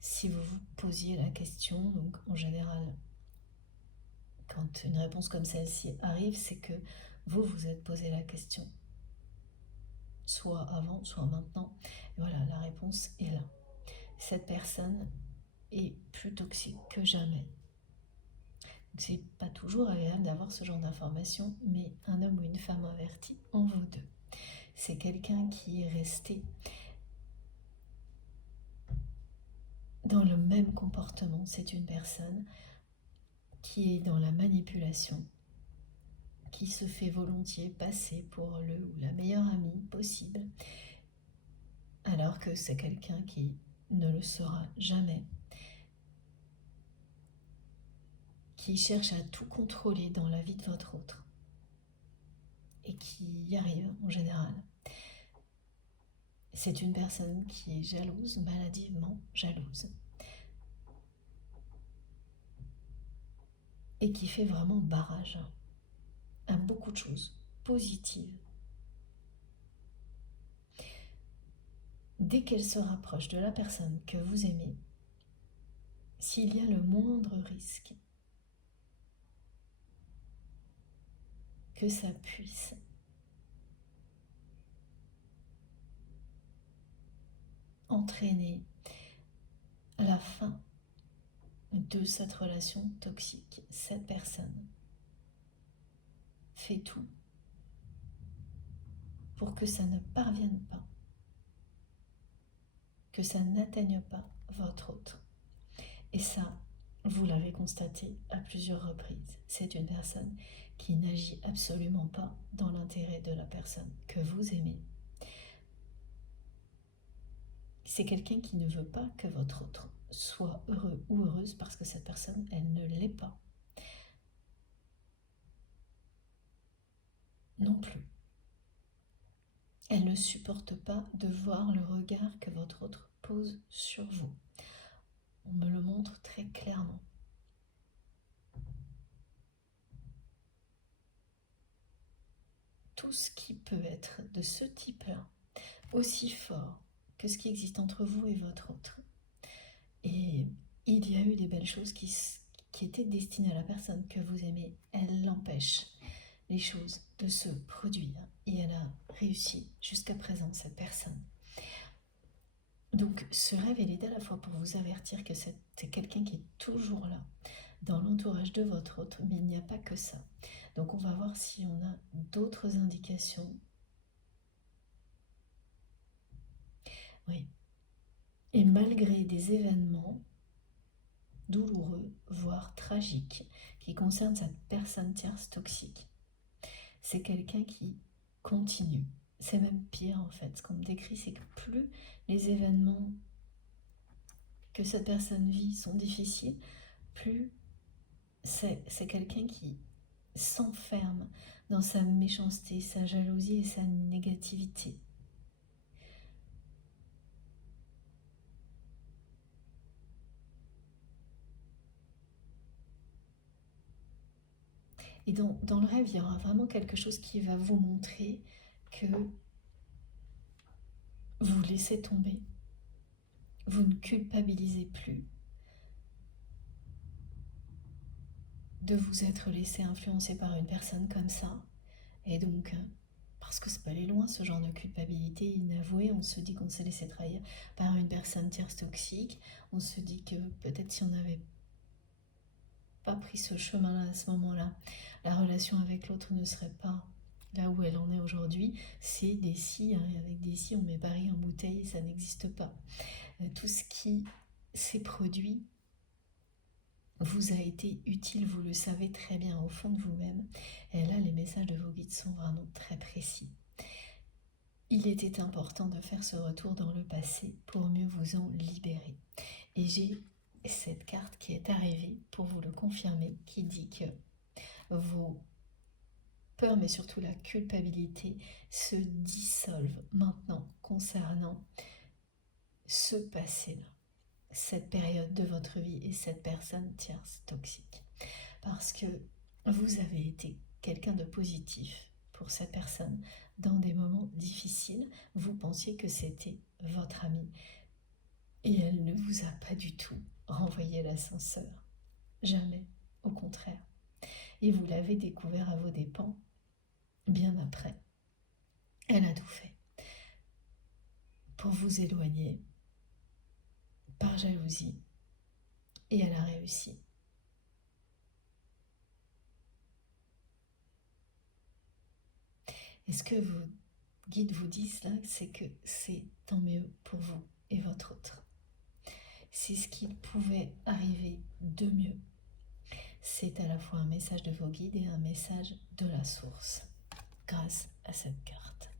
Si vous vous posiez la question, donc en général, quand une réponse comme celle-ci arrive, c'est que vous vous êtes posé la question. Soit avant, soit maintenant. Et voilà, la réponse est là. Cette personne est plus toxique que jamais. C'est pas toujours agréable d'avoir ce genre d'informations, mais un homme ou une femme averti en vaut deux. C'est quelqu'un qui est resté dans le même comportement. C'est une personne qui est dans la manipulation, qui se fait volontiers passer pour le ou la meilleure amie possible, alors que c'est quelqu'un qui ne le sera jamais, qui cherche à tout contrôler dans la vie de votre autre et qui y arrive en général. C'est une personne qui est jalouse, maladivement jalouse, et qui fait vraiment barrage à beaucoup de choses positives. Dès qu'elle se rapproche de la personne que vous aimez, s'il y a le moindre risque que ça puisse entraîner la fin de cette relation toxique, cette personne fait tout pour que ça ne parvienne pas, que ça n'atteigne pas votre autre. Et ça, vous l'avez constaté à plusieurs reprises. C'est une personne qui n'agit absolument pas dans l'intérêt de la personne que vous aimez. C'est quelqu'un qui ne veut pas que votre autre soit heureux ou heureuse parce que cette personne, elle ne l'est pas. Non plus. Elle ne supporte pas de voir le regard que votre autre pose sur vous. On me le montre très clairement. Tout ce qui peut être de ce type-là, aussi fort que ce qui existe entre vous et votre autre. Et il y a eu des belles choses qui étaient destinées à la personne que vous aimez. Elle l'empêche les choses de se produire. Et elle a réussi jusqu'à présent, cette personne. Donc ce rêve, il est à la fois pour vous avertir que c'est quelqu'un qui est toujours là, dans l'entourage de votre autre, mais il n'y a pas que ça. Donc on va voir si on a d'autres indications. Oui. Et malgré des événements douloureux, voire tragiques, qui concernent cette personne tierce toxique, c'est quelqu'un qui continue. C'est même pire en fait. Ce qu'on me décrit, c'est que plus les événements que cette personne vit sont difficiles, plus c'est quelqu'un qui s'enferme dans sa méchanceté, sa jalousie et sa négativité. Et dans le rêve, il y aura vraiment quelque chose qui va vous montrer que vous laissez tomber, vous ne culpabilisez plus de vous être laissé influencer par une personne comme ça. Et donc, parce que c'est pas aller loin, ce genre de culpabilité inavouée, on se dit qu'on s'est laissé trahir par une personne tierce toxique, on se dit que peut-être si on n'avait pas pris ce chemin-là à ce moment-là, la relation avec l'autre ne serait pas là où elle en est aujourd'hui. C'est des si, hein, et avec des si on met Paris en bouteille, ça n'existe pas. Tout ce qui s'est produit vous a été utile, vous le savez très bien au fond de vous-même. Et là, les messages de vos guides sont vraiment très précis. Il était important de faire ce retour dans le passé pour mieux vous en libérer. Et j'ai cette carte qui est arrivée pour vous le confirmer, qui dit que vos peurs, mais surtout la culpabilité, se dissolvent maintenant concernant ce passé-là, cette période de votre vie et cette personne tierce toxique. Parce que vous avez été quelqu'un de positif pour cette personne dans des moments difficiles. Vous pensiez que c'était votre amie et elle ne vous a pas du tout renvoyé l'ascenseur. Jamais, au contraire. Et vous l'avez découvert à vos dépens bien après. Elle a tout fait pour vous éloigner par jalousie et elle a réussi. Et ce que vos guides vous disent là, c'est que c'est tant mieux pour vous et votre autre. C'est ce qui pouvait arriver de mieux. C'est à la fois un message de vos guides et un message de la source, grâce à cette carte.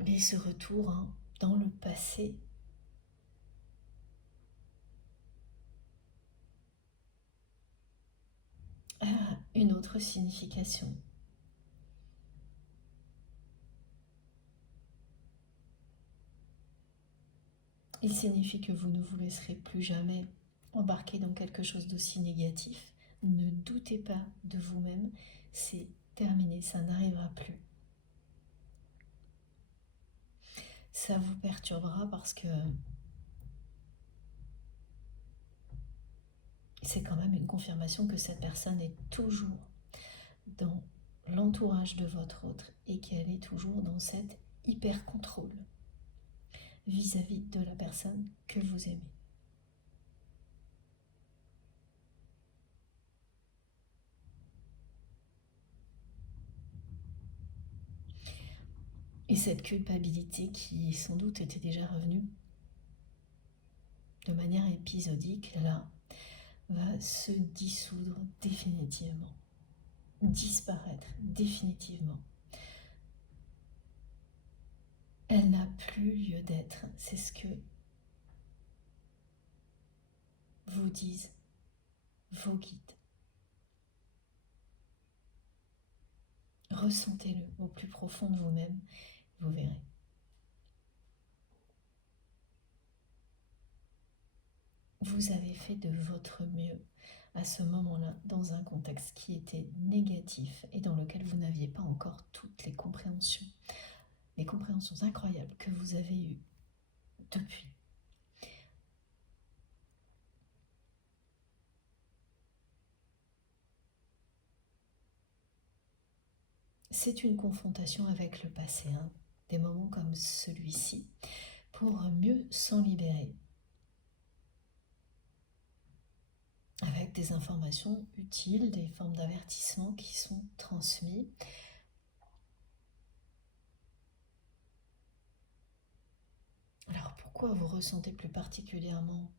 Mais ce retour dans le passé a une autre signification. Il signifie que vous ne vous laisserez plus jamais embarquer dans quelque chose d'aussi négatif. Ne doutez pas de vous-même, c'est terminé, ça n'arrivera plus. Ça vous perturbera parce que c'est quand même une confirmation que cette personne est toujours dans l'entourage de votre autre et qu'elle est toujours dans cet hyper-contrôle vis-à-vis de la personne que vous aimez. Et cette culpabilité qui sans doute était déjà revenue de manière épisodique, là, va se dissoudre définitivement, disparaître définitivement. Elle n'a plus lieu d'être, c'est ce que vous disent vos guides. Ressentez-le au plus profond de vous-même, vous verrez. Vous avez fait de votre mieux à ce moment-là dans un contexte qui était négatif et dans lequel vous n'aviez pas encore toutes les compréhensions incroyables que vous avez eues depuis. C'est une confrontation avec le passé, hein. Des moments comme celui-ci, pour mieux s'en libérer, avec des informations utiles, des formes d'avertissement qui sont transmises. Alors pourquoi vous ressentez plus particulièrement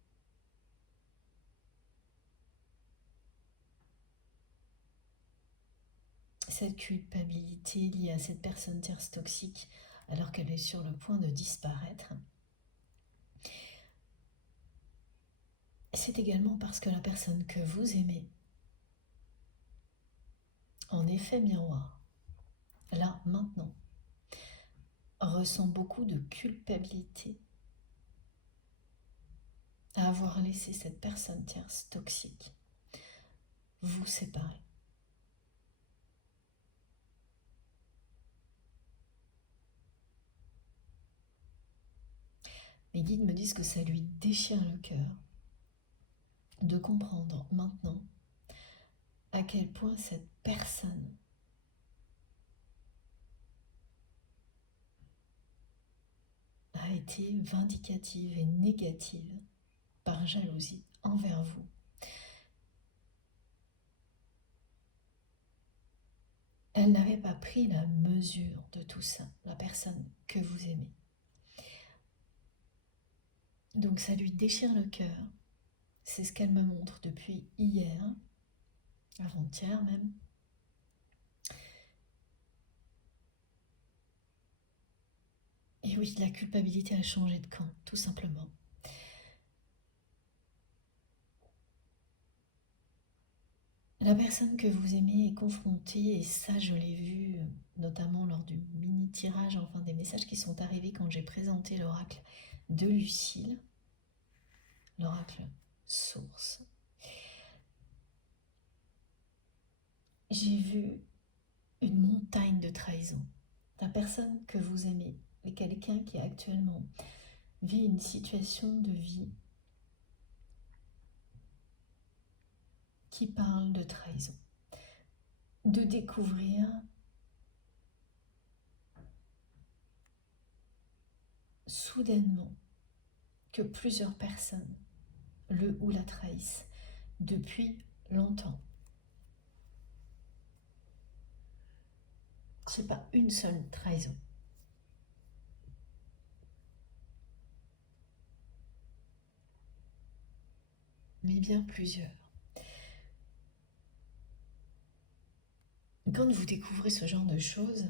cette culpabilité liée à cette personne tierce toxique alors qu'elle est sur le point de disparaître? C'est également parce que la personne que vous aimez, en effet miroir, là, maintenant, ressent beaucoup de culpabilité à avoir laissé cette personne tierce toxique vous séparer. Mes guides me disent que ça lui déchire le cœur de comprendre maintenant à quel point cette personne a été vindicative et négative par jalousie envers vous. Elle n'avait pas pris la mesure de tout ça, la personne que vous aimez. Donc ça lui déchire le cœur. C'est ce qu'elle me montre depuis hier, avant-hier même. Et oui, la culpabilité a changé de camp, tout simplement. La personne que vous aimez est confrontée, et ça je l'ai vu notamment lors du mini-tirage, enfin des messages qui sont arrivés quand j'ai présenté l'oracle de Lucille, l'oracle source. J'ai vu une montagne de trahison. La personne que vous aimez est quelqu'un qui actuellement vit une situation de vie qui parle de trahison, de découvrir soudainement que plusieurs personnes le ou la trahissent depuis longtemps. C'est pas une seule trahison. Mais bien plusieurs. Quand vous découvrez ce genre de choses,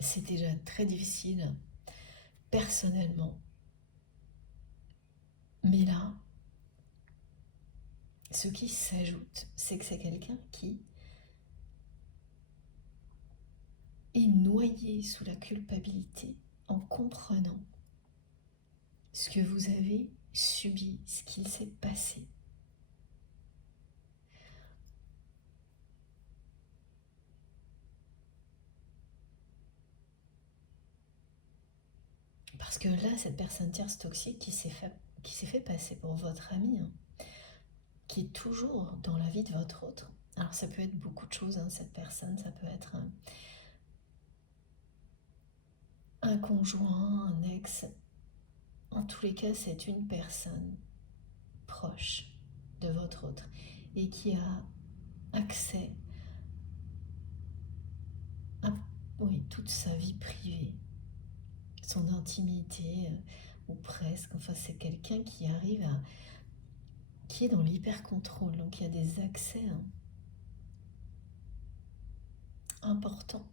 c'est déjà très difficile, personnellement. Mais là, ce qui s'ajoute, c'est que c'est quelqu'un qui est noyé sous la culpabilité en comprenant ce que vous avez subi, ce qu'il s'est passé. Parce que là, cette personne tierce toxique qui s'est fait passer pour votre ami, hein, qui est toujours dans la vie de votre autre. Alors ça peut être beaucoup de choses, hein, cette personne, ça peut être un conjoint, un ex. En tous les cas, c'est une personne proche de votre autre et qui a accès à, oui, toute sa vie privée, son intimité, ou presque. Enfin, c'est quelqu'un qui arrive à... qui est dans l'hyper-contrôle, donc il y a des accès importants.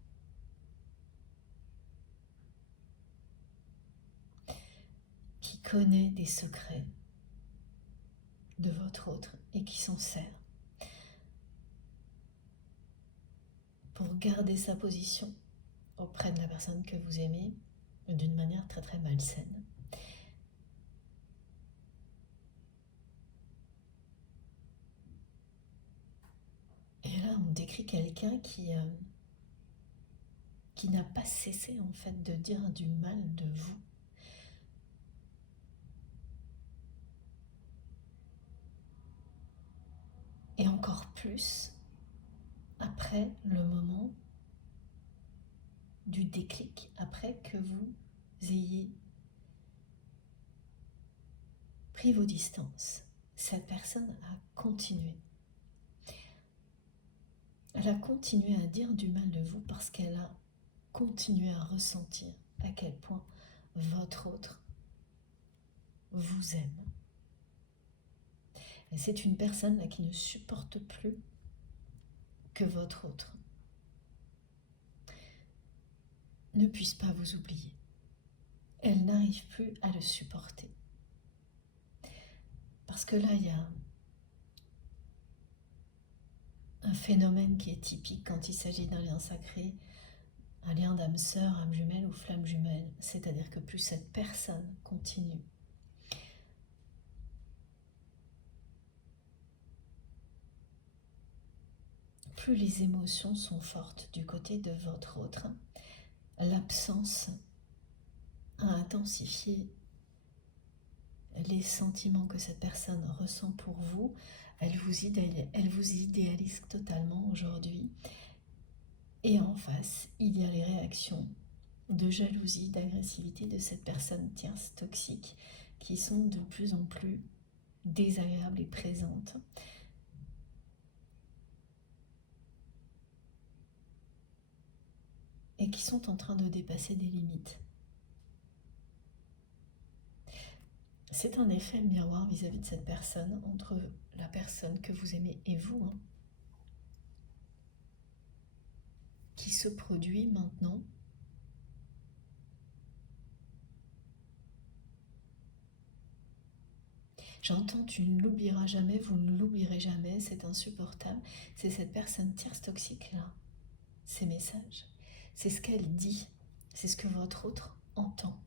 Qui connaît des secrets de votre autre et qui s'en sert pour garder sa position auprès de la personne que vous aimez d'une manière très très malsaine. Et là, on décrit quelqu'un qui n'a pas cessé en fait de dire du mal de vous. Et encore plus, après le moment du déclic, après que vous ayez pris vos distances, cette personne a continué. Elle a continué à dire du mal de vous parce qu'elle a continué à ressentir à quel point votre autre vous aime. Et c'est une personne là qui ne supporte plus que votre autre ne puisse pas vous oublier. Elle n'arrive plus à le supporter. Parce que là, il y a un phénomène qui est typique quand il s'agit d'un lien sacré, un lien d'âme sœur, âme jumelle ou flamme jumelle. C'est-à-dire que plus cette personne continue plus les émotions sont fortes du côté de votre autre. L'absence a intensifié les sentiments que cette personne ressent pour vous. Elle vous idéalise totalement aujourd'hui. Et en face, il y a les réactions de jalousie, d'agressivité de cette personne tierce toxique qui sont de plus en plus désagréables et présentes. Et qui sont en train de dépasser des limites. C'est un effet miroir vis-à-vis de cette personne, entre la personne que vous aimez et vous, qui se produit maintenant. J'entends, tu ne l'oublieras jamais, vous ne l'oublierez jamais, c'est insupportable. C'est cette personne tierce toxique-là, ces messages. C'est ce qu'elle dit, c'est ce que votre autre entend.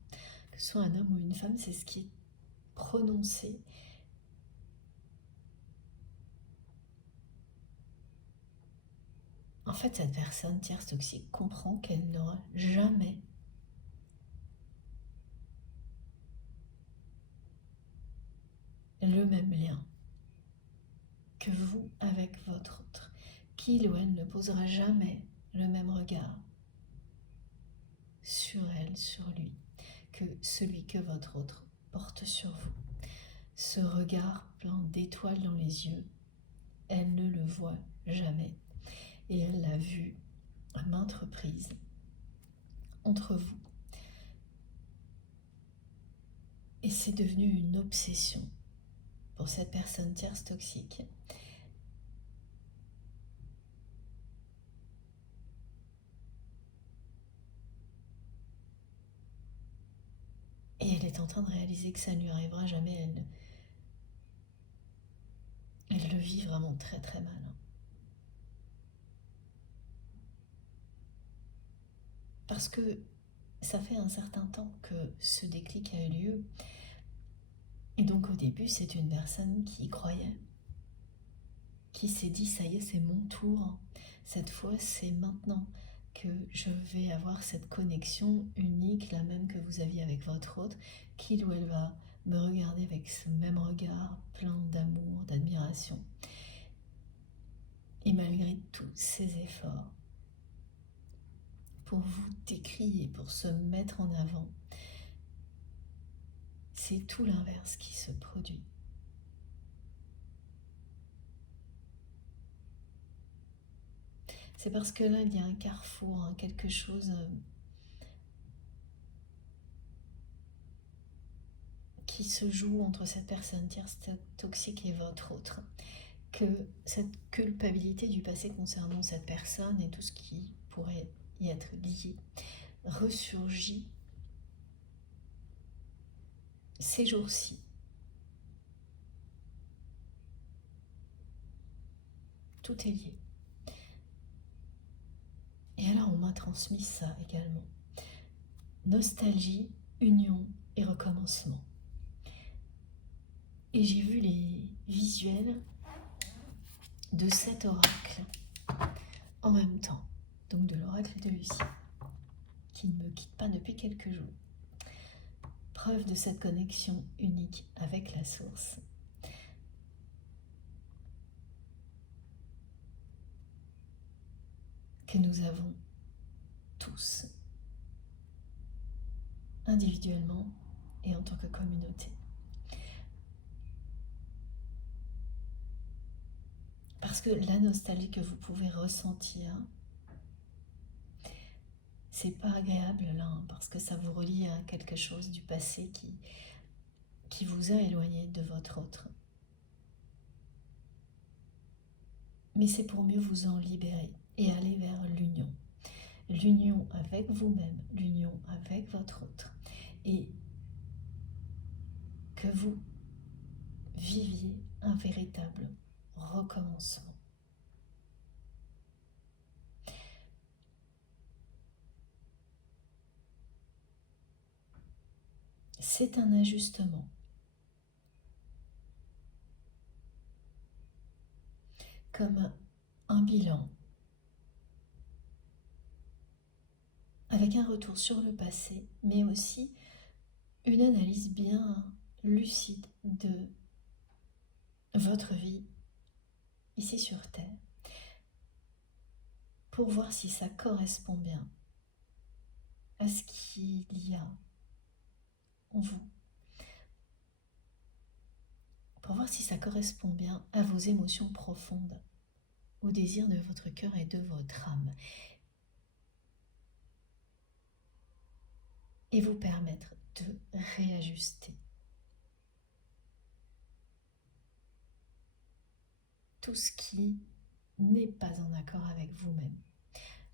Que ce soit un homme ou une femme, c'est ce qui est prononcé. En fait, cette personne tierce toxique comprend qu'elle n'aura jamais le même lien que vous avec votre autre. Qu'il ou elle ne posera jamais le même regard sur elle, sur lui, que celui que votre autre porte sur vous. Ce regard plein d'étoiles dans les yeux, elle ne le voit jamais. Et elle l'a vu à maintes reprises entre vous. Et c'est devenu une obsession pour cette personne tierce toxique. Et elle est en train de réaliser que ça ne lui arrivera jamais. Elle le vit vraiment très très mal. Parce que ça fait un certain temps que ce déclic a eu lieu. Et donc au début, c'est une personne qui y croyait, qui s'est dit, ça y est, c'est mon tour. Cette fois, c'est maintenant que je vais avoir cette connexion unique, la même que vous aviez avec votre autre, qu'il ou elle va me regarder avec ce même regard, plein d'amour, d'admiration. Et malgré tous ces efforts, pour vous décrier, pour se mettre en avant, c'est tout l'inverse qui se produit. C'est parce que là, il y a un carrefour, quelque chose qui se joue entre cette personne tierce toxique et votre autre. Que cette culpabilité du passé concernant cette personne et tout ce qui pourrait y être lié ressurgit ces jours-ci. Tout est lié. Et alors on m'a transmis ça également. Nostalgie, union et recommencement. Et j'ai vu les visuels de cet oracle en même temps, donc de l'oracle de Lucie, qui ne me quitte pas depuis quelques jours. Preuve de cette connexion unique avec la source. que nous avons tous, individuellement et en tant que communauté. Parce que la nostalgie que vous pouvez ressentir, c'est pas agréable là, hein, parce que ça vous relie à quelque chose du passé qui vous a éloigné de votre autre. Mais c'est pour mieux vous en libérer et aller vers l'union. L'union avec vous-même, l'union avec votre autre. Et que vous viviez un véritable recommencement. C'est un ajustement. Comme un bilan, avec un retour sur le passé, mais aussi une analyse bien lucide de votre vie ici sur Terre, pour voir si ça correspond bien à ce qu'il y a en vous, pour voir si ça correspond bien à vos émotions profondes, aux désirs de votre cœur et de votre âme, et vous permettre de réajuster tout ce qui n'est pas en accord avec vous-même.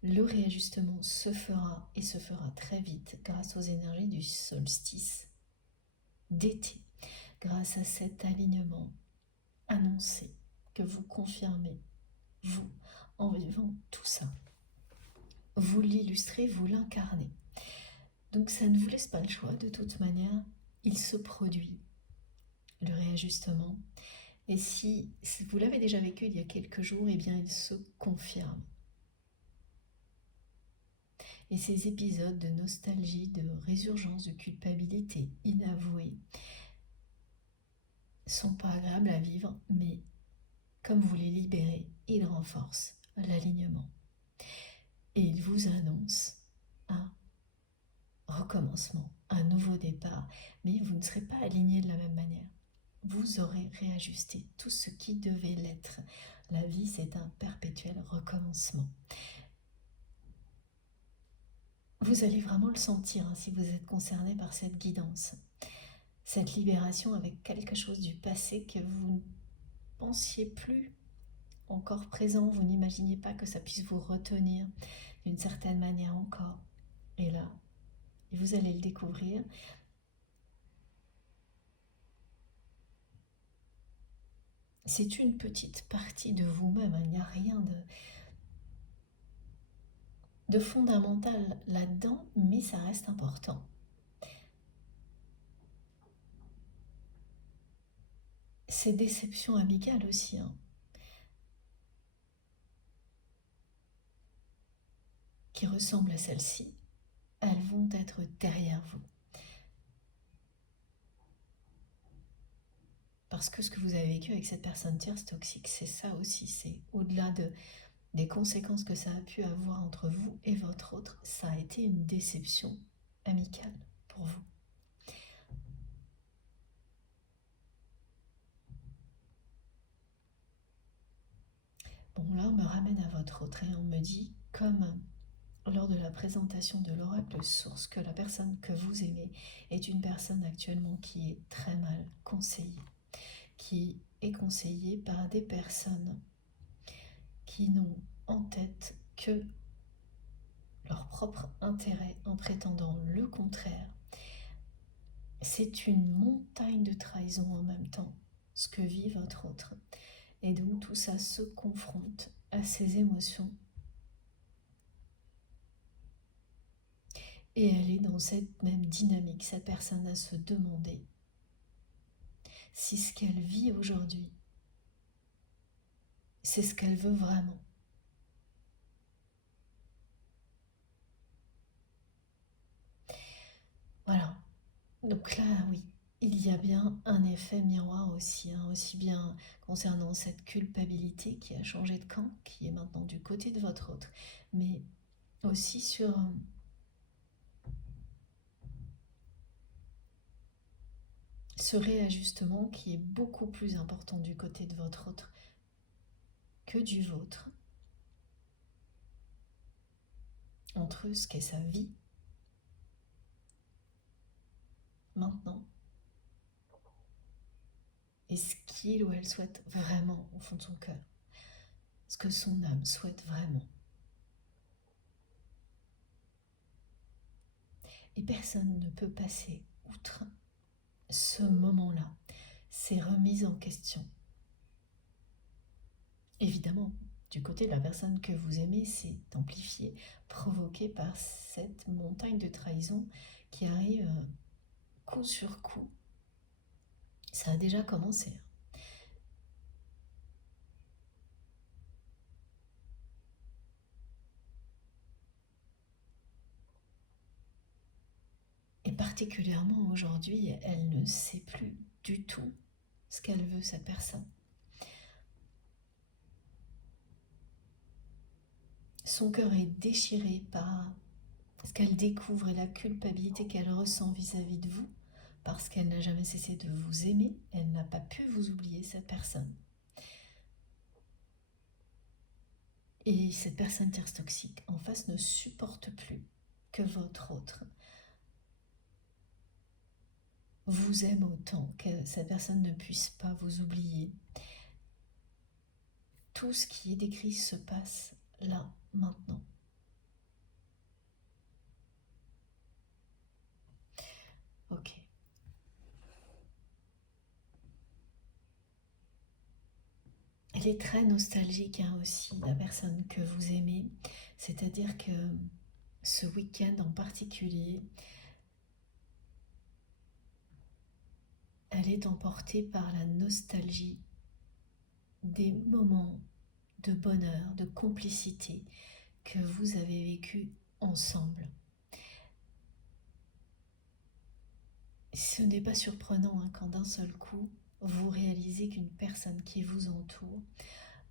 Le réajustement se fera et se fera très vite grâce aux énergies du solstice d'été, grâce à cet alignement annoncé que vous confirmez, vous, en vivant tout ça. Vous l'illustrez, vous l'incarnez. Donc ça ne vous laisse pas le choix, de toute manière, il se produit, le réajustement. Et si vous l'avez déjà vécu il y a quelques jours, eh bien il se confirme. Et ces épisodes de nostalgie, de résurgence, de culpabilité inavouée sont pas agréables à vivre, mais comme vous les libérez, ils renforcent l'alignement. Et ils vous annoncent un recommencement, un nouveau départ, mais vous ne serez pas aligné de la même manière. Vous aurez réajusté tout ce qui devait l'être. La vie, c'est un perpétuel recommencement. Vous allez vraiment le sentir, hein, si vous êtes concerné par cette guidance, cette libération avec quelque chose du passé que vous ne pensiez plus encore présent, vous n'imaginiez pas que ça puisse vous retenir d'une certaine manière encore. Et là, vous allez le découvrir. C'est une petite partie de vous-même, hein, il n'y a rien de fondamental là-dedans, mais ça reste important. Ces déceptions amicales aussi, hein, qui ressemblent à celles-ci, elles vont être derrière vous. Parce que ce que vous avez vécu avec cette personne tierce toxique, c'est ça aussi, c'est au-delà des conséquences que ça a pu avoir entre vous et votre autre, ça a été une déception amicale pour vous. Bon, là, on me ramène à votre autre et on me dit, comme lors de la présentation de l'oracle source, que la personne que vous aimez est une personne actuellement qui est très mal conseillée, qui est conseillée par des personnes qui n'ont en tête que leur propre intérêt en prétendant le contraire. C'est une montagne de trahison en même temps, ce que vit votre autre. Et donc tout ça se confronte à ses émotions. Et elle est dans cette même dynamique, cette personne à se demander si ce qu'elle vit aujourd'hui, c'est ce qu'elle veut vraiment. Voilà. Donc là, oui, il y a bien un effet miroir aussi, hein, aussi bien concernant cette culpabilité qui a changé de camp, qui est maintenant du côté de votre autre, mais aussi sur ce réajustement qui est beaucoup plus important du côté de votre autre que du vôtre, entre ce qu'est sa vie maintenant et ce qu'il ou elle souhaite vraiment au fond de son cœur, ce que son âme souhaite vraiment. Et personne ne peut passer outre ce moment-là, ces remises en question. Évidemment, du côté de la personne que vous aimez, c'est amplifié, provoqué par cette montagne de trahison qui arrive coup sur coup. Ça a déjà commencé. Et particulièrement aujourd'hui, elle ne sait plus du tout ce qu'elle veut, cette personne. Son cœur est déchiré par ce qu'elle découvre et la culpabilité qu'elle ressent vis-à-vis de vous, parce qu'elle n'a jamais cessé de vous aimer, elle n'a pas pu vous oublier, cette personne. Et cette personne toxique en face ne supporte plus que votre autre vous aime autant, que cette personne ne puisse pas vous oublier. Tout ce qui est décrit se passe là, maintenant. Ok. Elle est très nostalgique hein, aussi, la personne que vous aimez. C'est-à-dire que ce week-end en particulier, elle est emportée par la nostalgie des moments de bonheur, de complicité que vous avez vécu ensemble. Ce n'est pas surprenant hein, quand d'un seul coup, vous réalisez qu'une personne qui vous entoure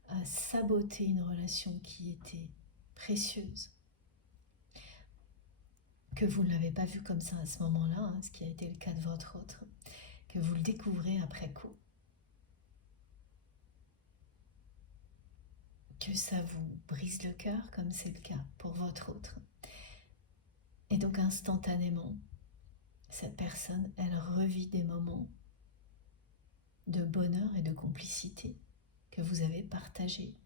a saboté une relation qui était précieuse, que vous ne l'avez pas vu comme ça à ce moment-là, hein, ce qui a été le cas de votre autre, que vous le découvrez après coup, que ça vous brise le cœur comme c'est le cas pour votre autre. Et donc instantanément, cette personne, elle revit des moments de bonheur et de complicité que vous avez partagés.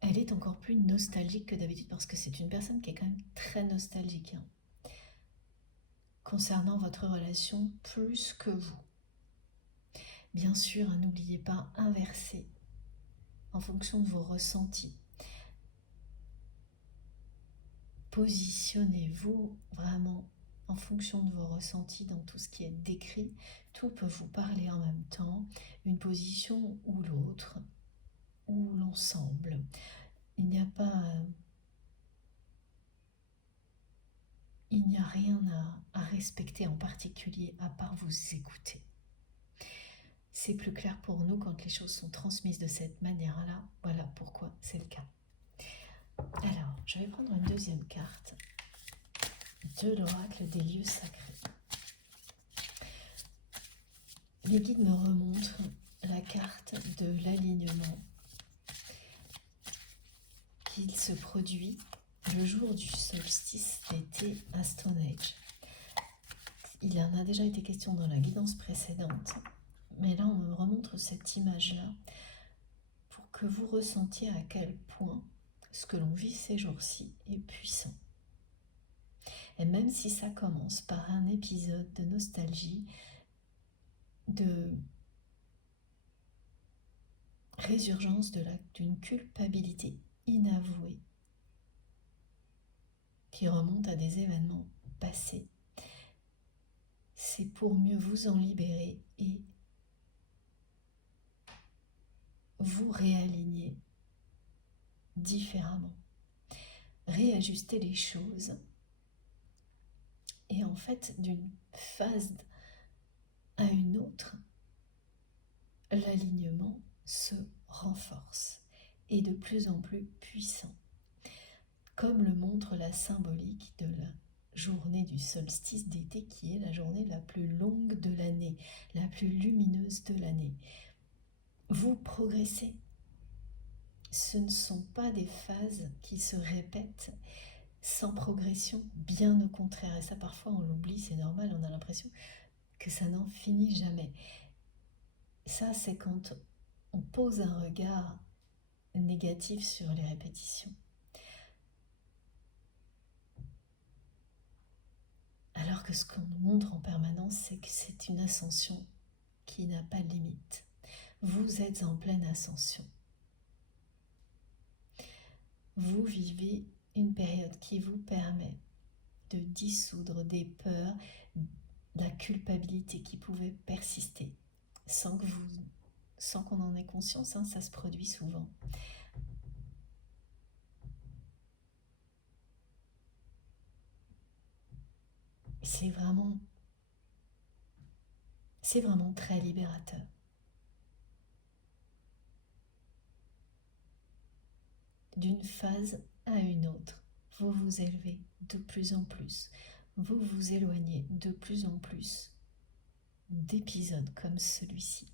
Elle est encore plus nostalgique que d'habitude parce que c'est une personne qui est quand même très nostalgique hein, concernant votre relation plus que vous. Bien sûr, hein, n'oubliez pas inverser en fonction de vos ressentis. Positionnez-vous vraiment en fonction de vos ressentis dans tout ce qui est décrit. Tout peut vous parler en même temps, une position ou l'autre, ou l'ensemble. Il n'y a rien à respecter en particulier à part vous écouter. C'est plus clair pour nous quand les choses sont transmises de cette manière-là. Voilà pourquoi c'est le cas. Alors, je vais prendre une deuxième carte de l'oracle des lieux sacrés. Les guides me remontrent la carte de l'alignement qu'il se produit le jour du solstice d'été à Stone Age. Il en a déjà été question dans la guidance précédente, mais là on me remontre cette image-là pour que vous ressentiez à quel point ce que l'on vit ces jours-ci est puissant. Et même si ça commence par un épisode de nostalgie, de résurgence d'une culpabilité inavouée qui remonte à des événements passés, c'est pour mieux vous en libérer et vous réaligner différemment. Réajuster les choses Et en fait, d'une phase à une autre, l'alignement se renforce et de plus en plus puissant, comme le montre la symbolique de la journée du solstice d'été, qui est la journée la plus longue de l'année, la plus lumineuse de l'année. Vous progressez. Ce ne sont pas des phases qui se répètent sans progression, bien au contraire. Et ça, parfois, on l'oublie, c'est normal, on a l'impression que ça n'en finit jamais. Ça, c'est quand on pose un regard négatif sur les répétitions. Alors que ce qu'on nous montre en permanence, c'est que c'est une ascension qui n'a pas de limite. Vous êtes en pleine ascension. Vous vivez une période qui vous permet de dissoudre des peurs, la culpabilité qui pouvait persister sans qu'on en ait conscience, ça se produit souvent. C'est vraiment très libérateur. D'une phase à une autre, vous vous élevez de plus en plus, vous vous éloignez de plus en plus d'épisodes comme celui-ci.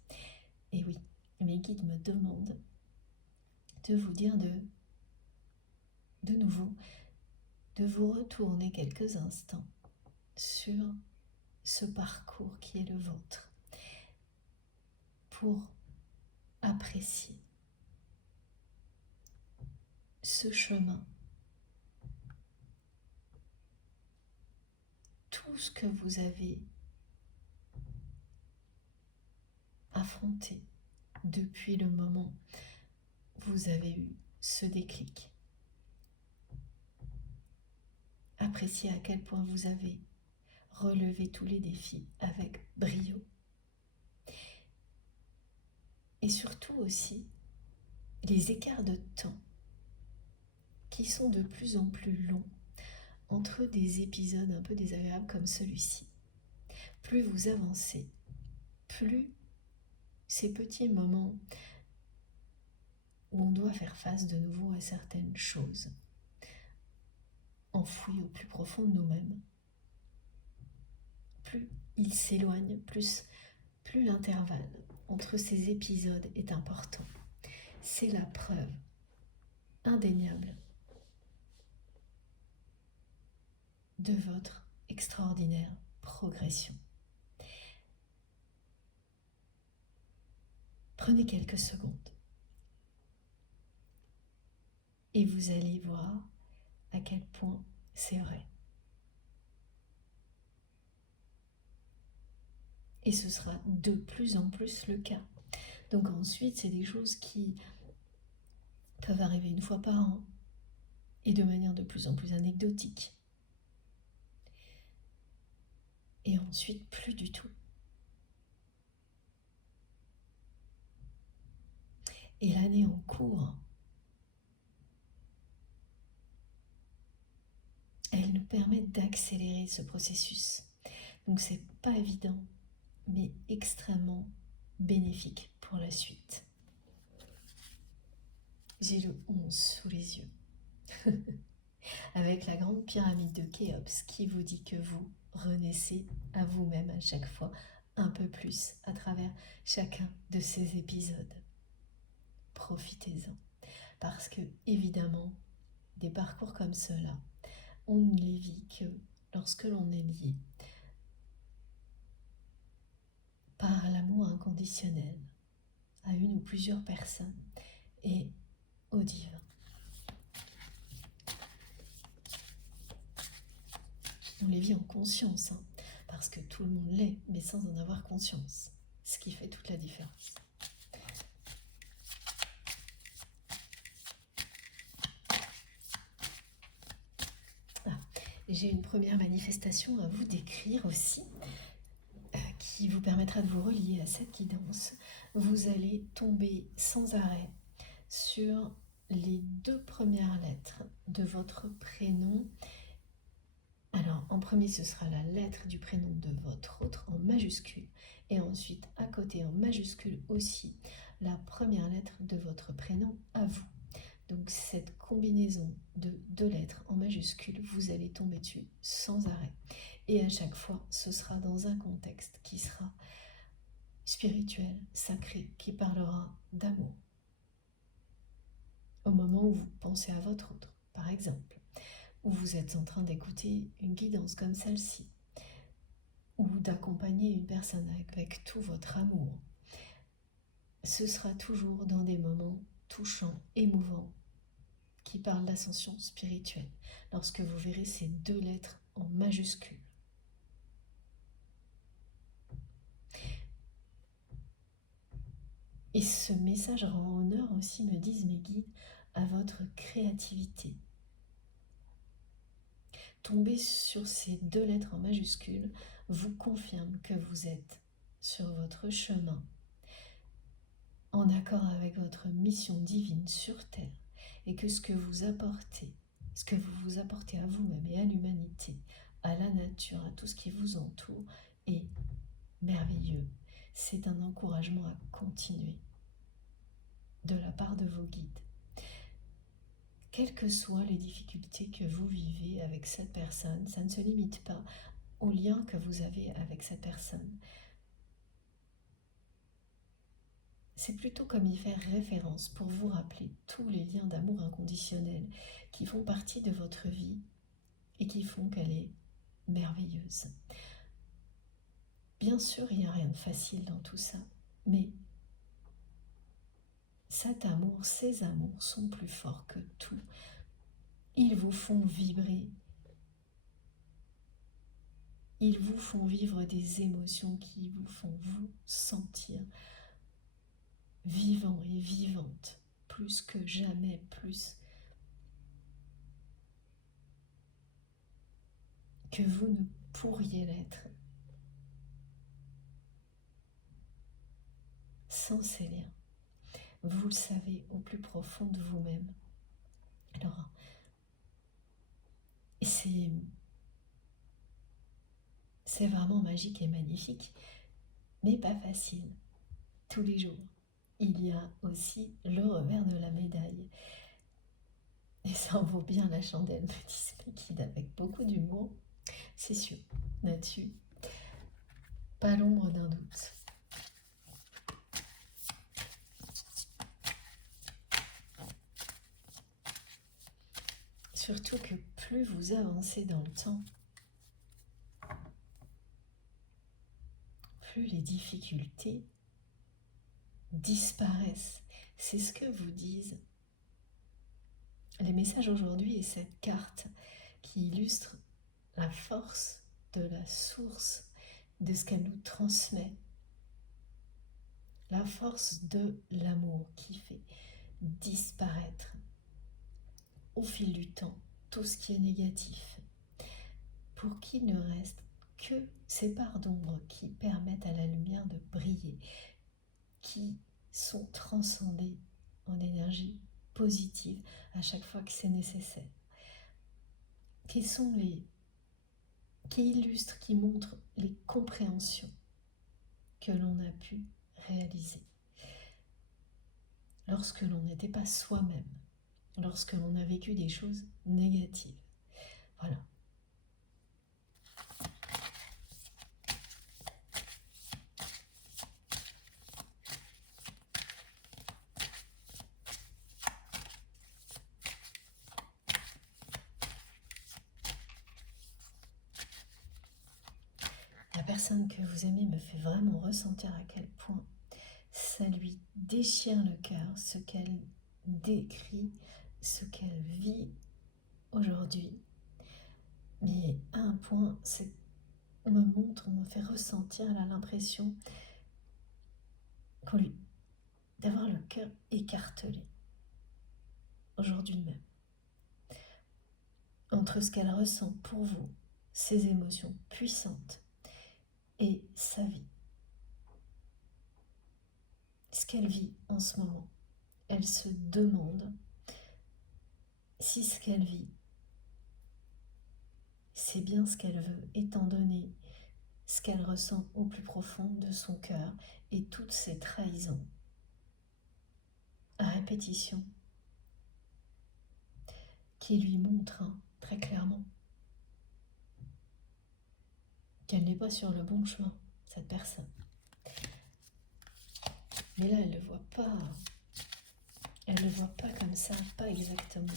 Et oui, mes guides me demandent de vous dire de nouveau, de vous retourner quelques instants sur ce parcours qui est le vôtre pour apprécier ce chemin, tout ce que vous avez affronté depuis le moment où vous avez eu ce déclic. Appréciez à quel point vous avez relevé tous les défis avec brio. Et surtout aussi, les écarts de temps qui sont de plus en plus longs entre des épisodes un peu désagréables comme celui-ci. Plus vous avancez, plus ces petits moments où on doit faire face de nouveau à certaines choses, enfouies au plus profond de nous-mêmes, plus ils s'éloignent, plus l'intervalle entre ces épisodes est important. C'est la preuve indéniable de votre extraordinaire progression. Prenez quelques secondes et vous allez voir à quel point c'est vrai. Et ce sera de plus en plus le cas. Donc ensuite, c'est des choses qui peuvent arriver une fois par an et de manière de plus en plus anecdotique. Et ensuite, plus du tout. Et l'année en cours, elle nous permet d'accélérer ce processus. Donc c'est pas évident, mais extrêmement bénéfique pour la suite. J'ai le 11 sous les yeux, avec la grande pyramide de Khéops qui vous dit que vous renaissez à vous-même à chaque fois un peu plus à travers chacun de ces épisodes. Profitez-en, parce que évidemment, des parcours comme ceux-là, on ne les vit que lorsque l'on est lié par l'amour inconditionnel à une ou plusieurs personnes et au divin. On les vit en conscience, parce que tout le monde l'est, mais sans en avoir conscience, ce qui fait toute la différence. J'ai une première manifestation à vous décrire aussi, qui vous permettra de vous relier à cette guidance. Vous allez tomber sans arrêt sur les 2 premières lettres de votre prénom. Alors, en premier, ce sera la lettre du prénom de votre autre en majuscule. Et ensuite, à côté, en majuscule aussi, la première lettre de votre prénom à vous. Donc cette combinaison de deux lettres en majuscule, vous allez tomber dessus sans arrêt. Et à chaque fois, ce sera dans un contexte qui sera spirituel, sacré, qui parlera d'amour. Au moment où vous pensez à votre autre, par exemple, où vous êtes en train d'écouter une guidance comme celle-ci, ou d'accompagner une personne avec tout votre amour, ce sera toujours dans des moments touchants, émouvants, qui parlent d'ascension spirituelle, lorsque vous verrez ces deux lettres en majuscule. Et ce message rend honneur aussi, me disent mes guides, à votre créativité. Tomber sur ces deux lettres en majuscule vous confirme que vous êtes sur votre chemin, en accord avec votre mission divine sur Terre, et que ce que vous apportez à vous-même et à l'humanité, à la nature, à tout ce qui vous entoure, est merveilleux. C'est un encouragement à continuer de la part de vos guides. Quelles que soient les difficultés que vous vivez avec cette personne, ça ne se limite pas au lien que vous avez avec cette personne. C'est plutôt comme y faire référence pour vous rappeler tous les liens d'amour inconditionnel qui font partie de votre vie et qui font qu'elle est merveilleuse. Bien sûr, il n'y a rien de facile dans tout ça, mais cet amour, ces amours sont plus forts que tout. Ils vous font vibrer. Ils vous font vivre des émotions qui vous font vous sentir vivant et vivante, plus que jamais, plus que vous ne pourriez l'être sans ces liens. Vous le savez au plus profond de vous-même. Alors, c'est vraiment magique et magnifique, mais pas facile. Tous les jours, il y a aussi le revers de la médaille. Et ça en vaut bien la chandelle, me disent mes guides, avec beaucoup d'humour. C'est sûr, là-dessus, pas l'ombre d'un doute. Surtout que plus vous avancez dans le temps, plus les difficultés disparaissent. C'est ce que vous disent les messages aujourd'hui et cette carte qui illustre la force de la source, de ce qu'elle nous transmet, la force de l'amour qui fait disparaître au fil du temps tout ce qui est négatif, pour qu'il ne reste que ces parts d'ombre qui permettent à la lumière de briller, qui sont transcendées en énergie positive à chaque fois que c'est nécessaire, qui illustrent, qui montrent les compréhensions que l'on a pu réaliser lorsque l'on n'était pas soi-même, lorsque l'on a vécu des choses négatives. Voilà. La personne que vous aimez me fait vraiment ressentir à quel point ça lui déchire le cœur, ce qu'elle décrit, ce qu'elle vit aujourd'hui. Mais à un point, on me fait ressentir, elle a l'impression d'avoir le cœur écartelé aujourd'hui même. Entre ce qu'elle ressent pour vous, ses émotions puissantes et sa vie. Ce qu'elle vit en ce moment, elle se demande si ce qu'elle vit, c'est bien ce qu'elle veut, étant donné ce qu'elle ressent au plus profond de son cœur et toutes ces trahisons à répétition qui lui montrent très clairement qu'elle n'est pas sur le bon chemin, cette personne. Mais là, elle ne le voit pas. Elle ne le voit pas comme ça, pas exactement,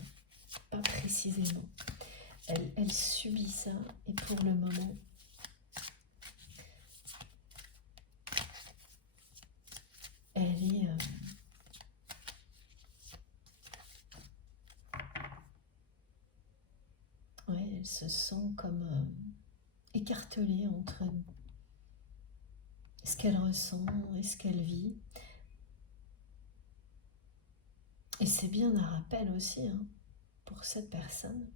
pas précisément. Elle subit ça et pour le moment, elle est... elle se sent comme écartelée entre ce qu'elle ressent et ce qu'elle vit. Et c'est bien un rappel aussi pour cette personne